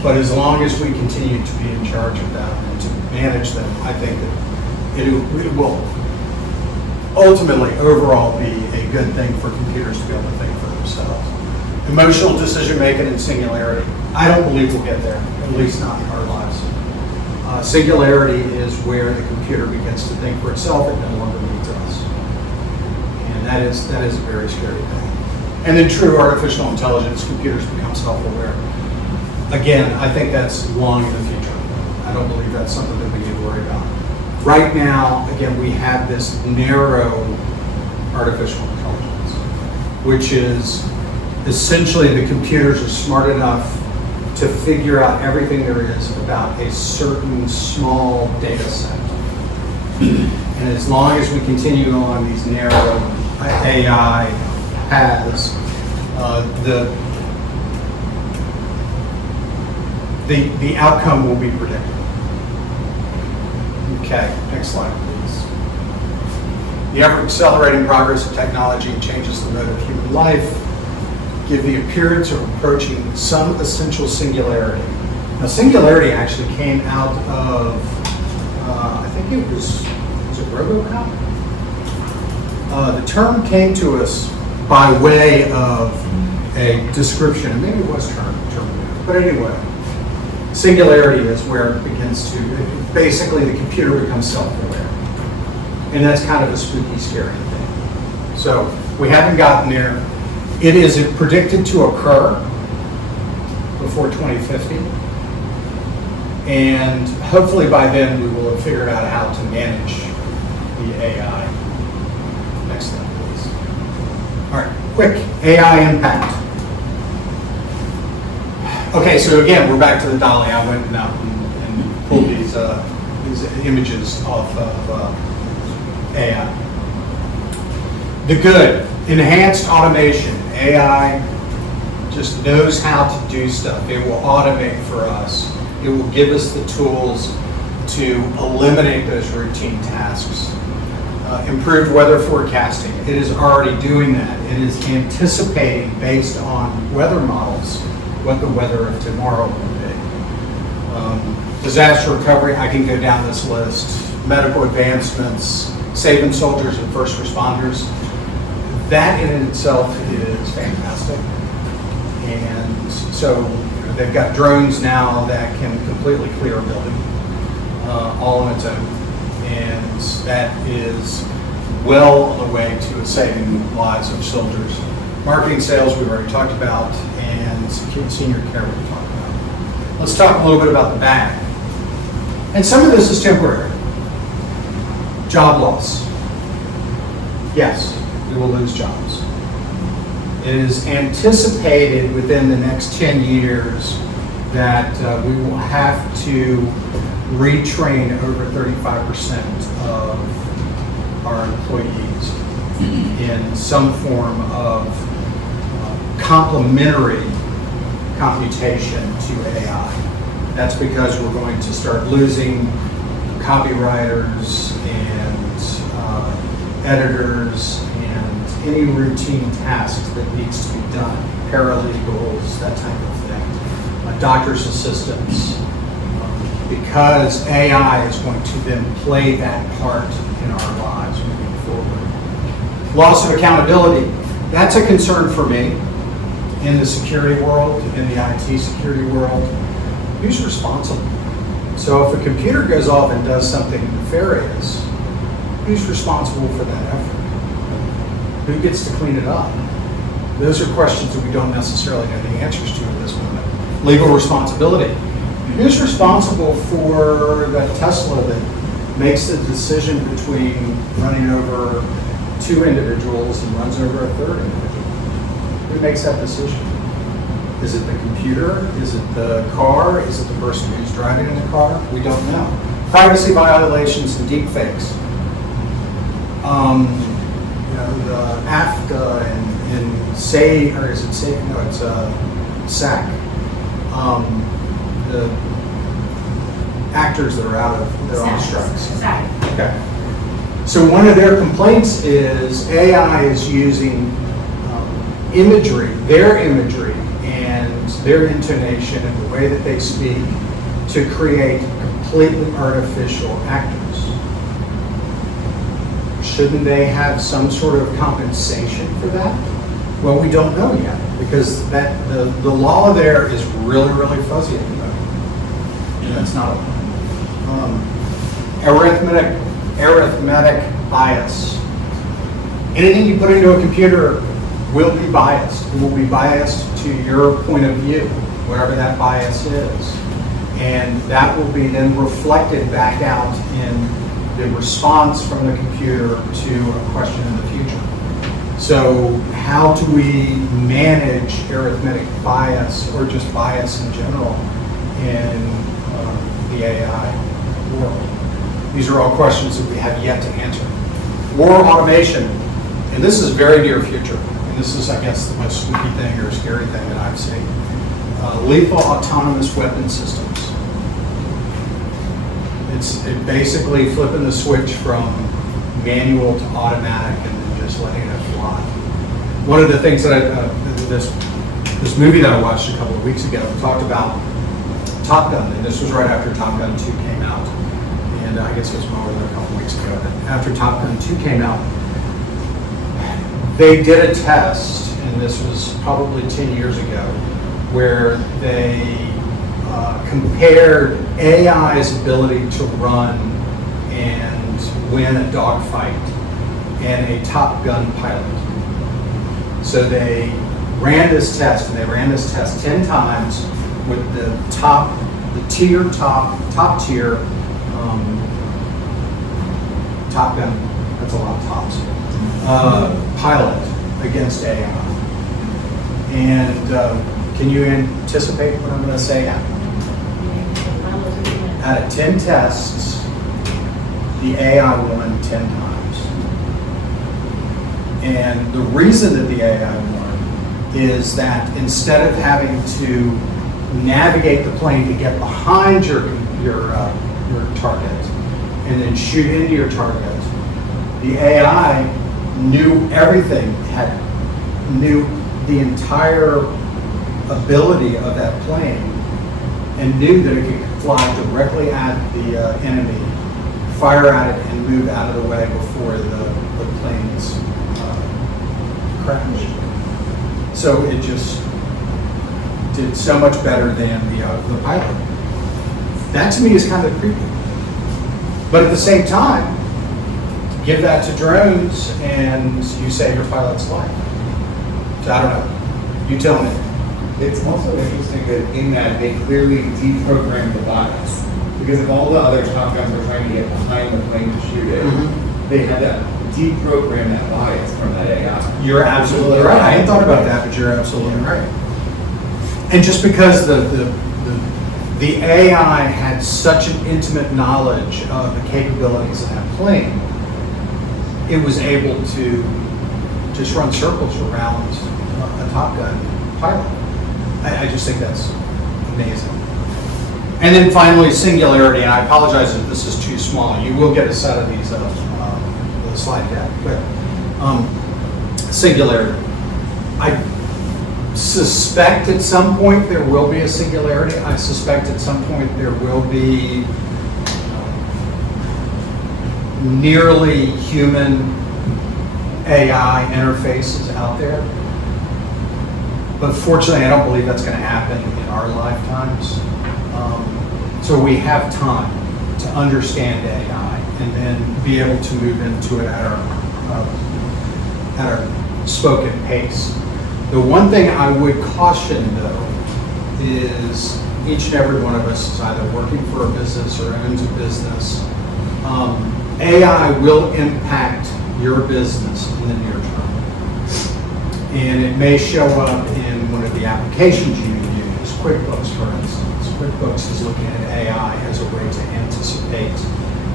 But as long as we continue to be in charge of them and to manage them, I think that it will ultimately overall be a good thing for computers to be able to think for themselves. Emotional decision making and singularity. I don't believe we'll get there, at least not in our lives. Singularity is where the computer begins to think for itself and no longer needs us. And that is a very scary thing. And then true artificial intelligence, computers become self-aware. Again, I think that's long in the future. I don't believe that's something that we need to worry about. Right now, again, we have this narrow artificial intelligence, which is essentially the computers are smart enough to figure out everything there is about a certain small data set. And as long as we continue on these narrow AI paths, the outcome will be predictable. Okay, next slide, please. The ever-accelerating progress of technology changes the mode of human life, give the appearance of approaching some essential singularity. Now, singularity actually came out of, I think it was it RoboCop? The term came to us by way of a description, and maybe it was Terminator, but anyway, singularity is where it begins to, basically the computer becomes self-aware. And that's kind of a spooky, scary thing. So we haven't gotten there. It is predicted to occur before 2050. And hopefully by then we will have figured out how to manage the AI. Next slide, please. All right, quick AI impact. Okay, so again, we're back to the Dolly. I went out and pulled these images off of AI. The good, enhanced automation. AI just knows how to do stuff. It will automate for us. It will give us the tools to eliminate those routine tasks. Improved weather forecasting. It is already doing that. It is anticipating based on weather models what the weather of tomorrow will be. Disaster recovery, I can go down this list. Medical advancements, saving soldiers and first responders. That in itself is fantastic. And so they've got drones now that can completely clear a building all on its own. And that is well on the way to saving lives of soldiers. Marketing, sales, we've already talked about, and senior care we've talked about. Let's talk a little bit about the bad. And some of this is temporary. Job loss. Yes, we will lose jobs. It is anticipated within the next 10 years that we will have to retrain over 35% of our employees in some form of complementary computation to AI. That's because we're going to start losing copywriters and editors and any routine tasks that needs to be done, paralegals, that type of thing, doctor's assistants, because AI is going to then play that part in our lives moving forward. Loss of accountability, that's a concern for me in the security world, in the IT security world. Who's responsible? So if a computer goes off and does something nefarious, who's responsible for that effort? Who gets to clean it up? Those are questions that we don't necessarily know the answers to at this moment. Legal responsibility. Who's responsible for that Tesla that makes the decision between running over 2 individuals and runs over a 3rd individual? Who makes that decision? Is it the computer? Is it the car? Is it the person who's driving in the car? We don't know. Privacy violations and deepfakes. The AFTA and SAC. the actors that are out of, they're on strikes. Exactly. Okay. So one of their complaints is AI is using imagery, their imagery and their intonation and the way that they speak to create completely artificial actors. Shouldn't they have some sort of compensation for that? Well, we don't know yet because the law there is really, really fuzzy at the moment. And that's not arithmetic bias. Anything you put into a computer will be biased. It will be biased to your point of view, whatever that bias is. And that will be then reflected back out in the response from the computer to a question in the future. So how do we manage arithmetic bias or just bias in general in the AI world? These are all questions that we have yet to answer. War automation, and this is very near future. And this is, I guess, the most spooky thing or scary thing that I've seen. Lethal autonomous weapon systems. It's basically flipping the switch from manual to automatic and then just letting it fly. One of the things that this movie that I watched a couple of weeks ago talked about Top Gun, and this was right after Top Gun 2 came out. And I guess it was more than a couple of weeks ago. After Top Gun 2 came out, they did a test, and this was probably 10 years ago, where they compared AI's ability to run and win a dogfight and a Top Gun pilot. So they ran this test, and they ran this test 10 times with the top tier Top Gun, that's a lot of tops, pilot against AI. And can you anticipate what I'm going to say now? Out of 10 tests, the AI won 10 times. And the reason that the AI won is that instead of having to navigate the plane to get behind your target and then shoot into your target, the AI knew everything, knew the entire ability of that plane and knew that it could fly directly at the enemy, fire at it, and move out of the way before the planes crashed. So it just did so much better than the pilot. That to me is kind of creepy. But at the same time, give that to drones and you save your pilot's life. So I don't know. You tell me. It's also interesting that in that they clearly deprogrammed the bias. Because if all the other Top Guns were trying to get behind the plane to shoot it, they had to deprogram that bias from that AI. You're absolutely right. I hadn't thought about that, but you're absolutely right. And just because the AI had such an intimate knowledge of the capabilities of that plane, it was able to just run circles around a Top Gun pilot. I just think that's amazing. And then finally, singularity, and I apologize if this is too small. You will get a set of these the slide deck, but singularity. I suspect at some point there will be a singularity. I suspect at some point there will be nearly human AI interfaces out there. But fortunately, I don't believe that's going to happen in our lifetimes. So we have time to understand AI and then be able to move into it at our spoken pace. The one thing I would caution, though, is each and every one of us is either working for a business or owns a business. AI will impact your business in the near term. And it may show up in one of the applications you use, QuickBooks, for instance. QuickBooks is looking at AI as a way to anticipate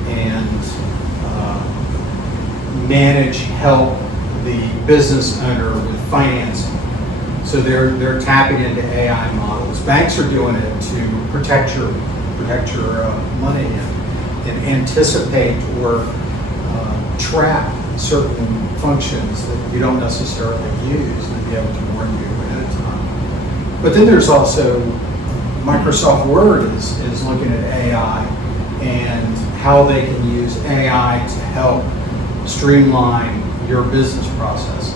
and help the business owner with financing. So they're tapping into AI models. Banks are doing it to protect your money and anticipate or trap certain functions that you don't necessarily use and be able to warn you ahead of time. But then there's also Microsoft Word is looking at AI and how they can use AI to help streamline your business processes.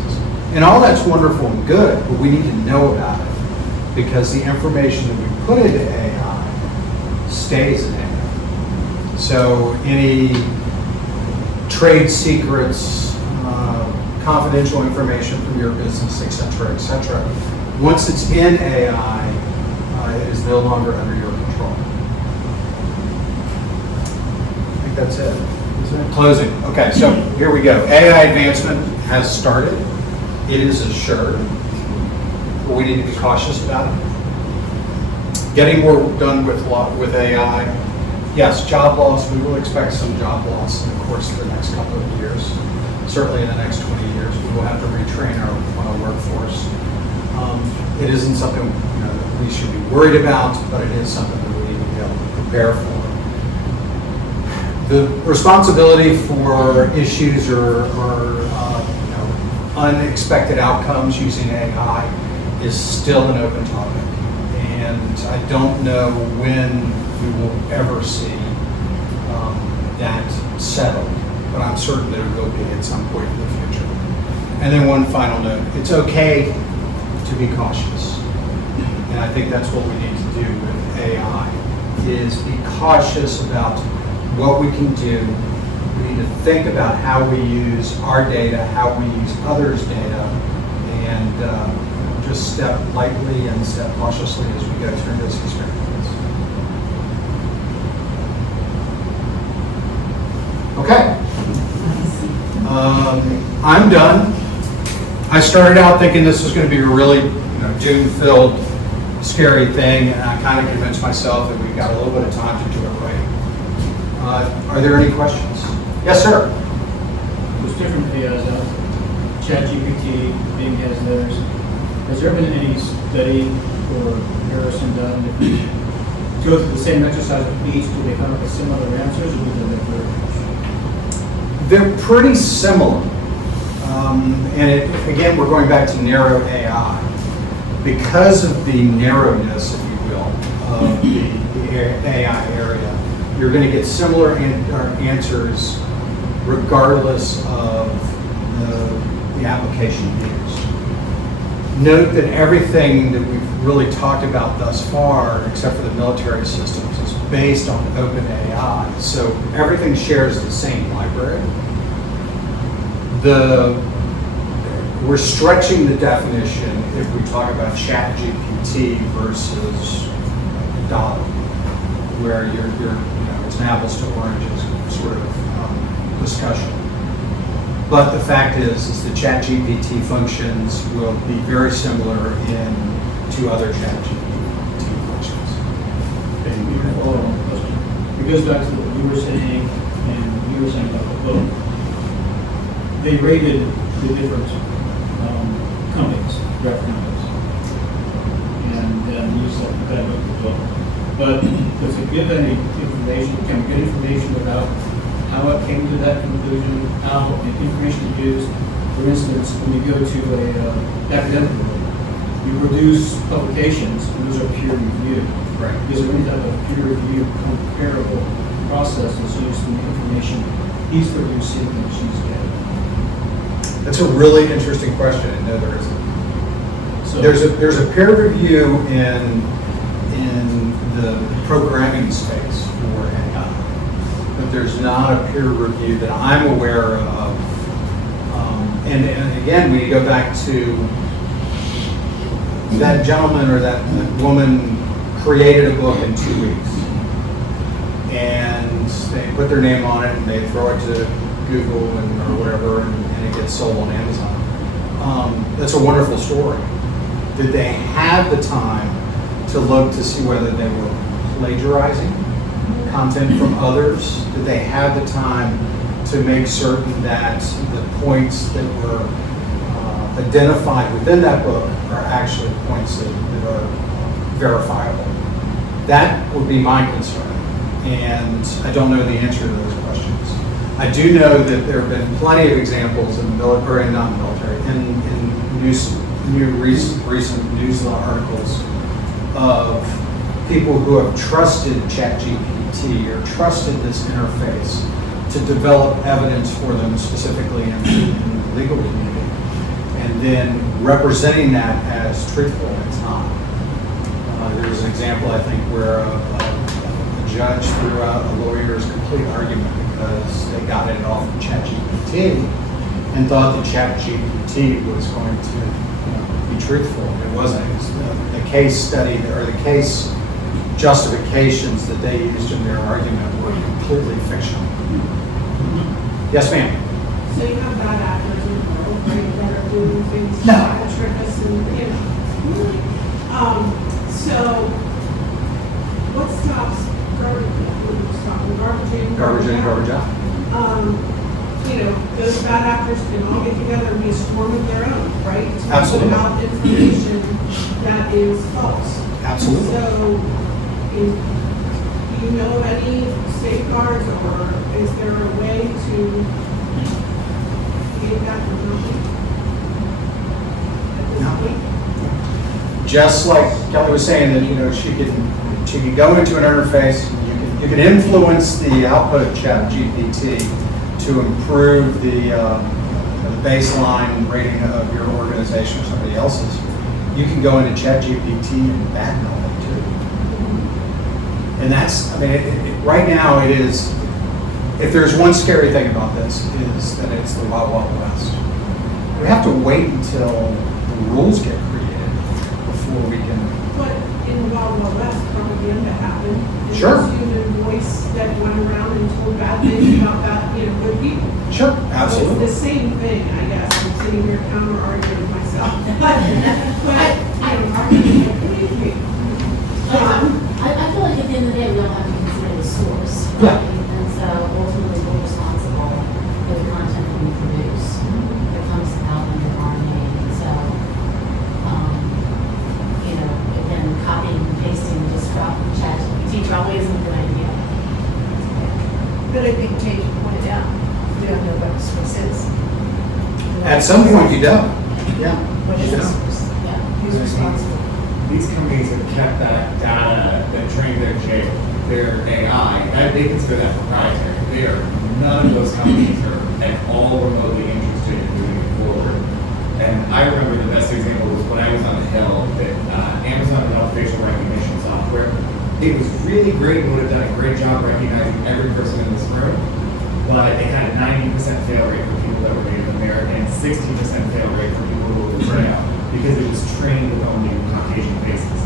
And all that's wonderful and good, but we need to know about it because the information that we put into AI stays in AI. So any trade secrets, confidential information from your business, et cetera, once it's in AI, it is no longer under your control. I think that's it. Closing. Okay, so here we go. AI advancement has started. It is assured, but we need to be cautious about it. Getting work done with AI. Yes, job loss. We will expect some job loss in the course of the next couple of years. Certainly in the next 20 years, we will have to retrain our workforce. It isn't something that we should be worried about, but it is something that we need to be able to prepare for. The responsibility for issues or unexpected outcomes using AI is still an open topic, and I don't know when we will ever see that settled, but I'm certain that it will be at some point in the future. And then one final note, it's okay to be cautious, and I think that's what we need to do with AI, is be cautious about what we can do. We need to think about how we use our data, how we use others' data, and just step lightly and step cautiously as we go through this experience. Okay. I'm done. I started out thinking this was going to be a really doom-filled, scary thing, and I kind of convinced myself that we've got a little bit of time to do it right. Are there any questions? Yes, sir. There's different AIs out there. ChatGPT, Bing has theirs. Has there been any study or comparison done? If we go through the same exercise with each, do they come up with similar answers, or do they differ? They're pretty similar. Again, we're going back to narrow AI. Because of the narrowness, if you will, of the AI area, you're going to get similar answers regardless of the application used. Note that everything that we've really talked about thus far, except for the military systems, is based on OpenAI. So everything shares the same library. We're stretching the definition if we talk about ChatGPT versus DALL-E, where it's an apples to oranges sort of discussion. But the fact is that ChatGPT functions will be very similar to other ChatGPT functions. It goes back to what you were saying, and you were saying about the book. They rated the different companies, direct companies, and then use that book. But does it give any information? Can we get information about how it came to that conclusion? How the information is used? For instance, when you go to a academic book, you produce publications, and those are peer reviewed. Right. Is there any type of peer review comparable process that's used in the information he's producing and she's getting? That's a really interesting question, and no, there isn't. So, There's a peer review in the programming space for AI, but there's not a peer review that I'm aware of. And again, we go back to that gentleman or that woman created a book in 2 weeks, and they put their name on it and they throw it to Google or whatever, and it gets sold on Amazon. That's a wonderful story. Did they have the time to look to see whether they were plagiarizing content from others? Did they have the time to make certain that the points that were identified within that book are actually points that are verifiable. That would be my concern, and I don't know the answer to those questions. I do know that there have been plenty of examples in recent news articles of people who have trusted ChatGPT or trusted this interface to develop evidence for them, specifically in the legal community, and then representing that as truthful, and it's not. There's an example, I think, where a judge threw out a lawyer's complete argument because they got it off of ChatGPT and thought that ChatGPT was going to be truthful. It wasn't. It was the case study or the case justifications that they used in their argument were completely fictional. Yes, ma'am. So you have bad actors in the world, right, that are doing things No. to trick us and, really. So what stops garbage in? Garbage in, garbage out. Those bad actors can all get together and be a swarm of their own, right? To Absolutely. put out information that is false. Absolutely. So, do you know of any safeguards, or is there a way to get that from nothing at this point? Just like Kelly was saying that, she could go into an interface, you can influence the output of ChatGPT to improve the baseline rating of your organization or somebody else's. You can go into ChatGPT and backmill it too. And that's, right now it is, if there's one scary thing about this, is that it's the Wild Wild West. We have to wait until the rules get created before we can. But in the Wild Wild West, propaganda happened. And Sure. this human voice that went around and told bad things about good people. Sure, So absolutely. it's the same thing, I guess. I'm sitting here counter arguing myself. But arguing, I feel like at the end of the day, we all have to consider the source. Yeah. Right? And so ultimately, we're responsible for the content that we produce. It comes out under our name. And so, again, copying and pasting just from ChatGPT probably isn't a good idea. But I think Jake pointed out, we don't know what the source is. At some point you don't. Yeah. What is You the don't. source? Yeah. Who's responsible? These companies have kept that data that trained their AI, and they consider that proprietary. None of those companies are at all remotely interested in moving it forward. And I remember the best example was when I was on the Hill that Amazon developed facial recognition software. It was really great and would have done a great job recognizing every person in this room, but it had a 90% fail rate for people that were Native American and 60% fail rate for people who were Latino, because it was trained with only Caucasian faces.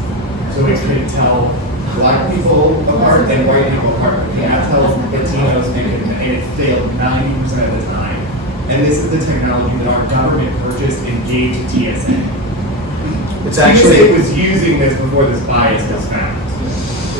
So it couldn't tell black people apart and white people apart. It can't tell Latinos and it failed 90% of the time. And this is the technology that our government purchased and gave to TSA. It's actually, TSA was using this before this bias was found.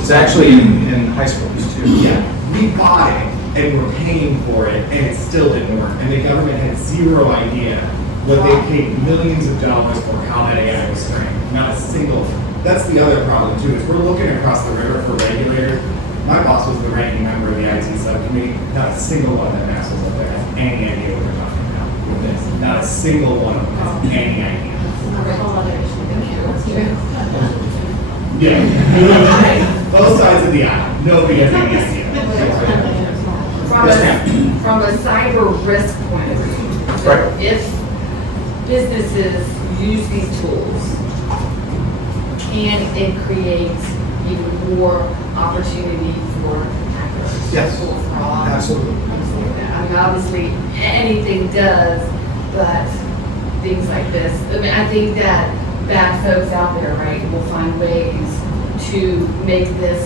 it's actually in high schools too. Yeah, we bought it and we're paying for it, and it still didn't work. And the government had zero idea what they paid millions of dollars for, how that AI was trained. Not a single. That's the other problem too, is we're looking across the river for regulators. My boss was the ranking member of the IT subcommittee. Not a single one of them assholes up there has any idea what they're talking about with this. Not a single one of them has any idea. Yeah. Both sides of the aisle. Nobody has any idea. From a cyber risk point of view, Right. if businesses use these tools, can it create even more opportunity for hackers? Yes. For fraud? Absolutely. I mean, obviously, anything does, but things like this, I think that bad folks out there, right, will find ways to make this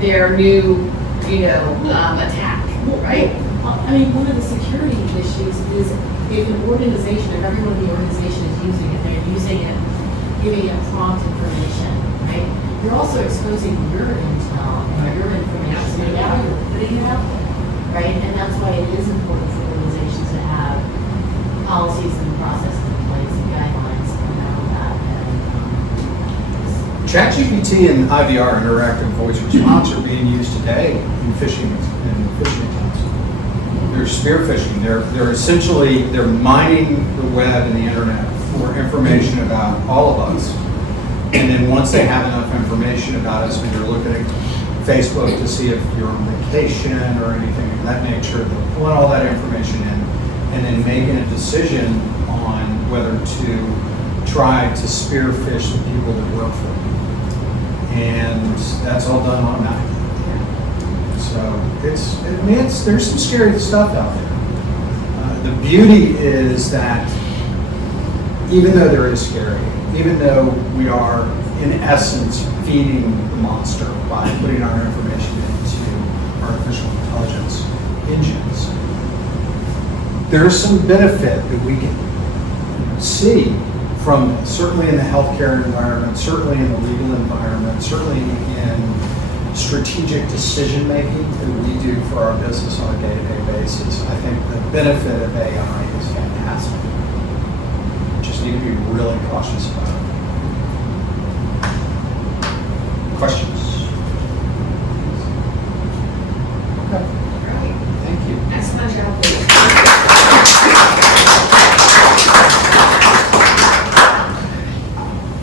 their new, attack, right? One of the security issues is if an organization, if everyone in the organization is using it, they're using it, giving it prompt information, right? You're also exposing your intel or your information, so now you're putting it out there, right? And that's why it is important for organizations to have policies and processes in place and guidelines ChatGPT and IVR, interactive voice response, are being used today in phishing attempts. They're spear phishing. They're essentially, they're mining the web and the internet for information about all of us. And then once they have enough information about us, when they're looking at Facebook to see if you're on vacation or anything of that nature, they're pulling all that information in and then making a decision on whether to try to spear phish the people that work for them. And that's all done automatically. So there's some scary stuff out there. The beauty is that even though there is scary, even though we are in essence feeding the monster by putting our information into artificial intelligence engines, there's some benefit that we can see from it, certainly in the healthcare environment, certainly in the legal environment, certainly in strategic decision making that we do for our business on a day-to-day basis. I think the benefit of AI is fantastic. Just need to be really cautious about it. Questions? Okay. Right. Thank you. Excellent job, Lee.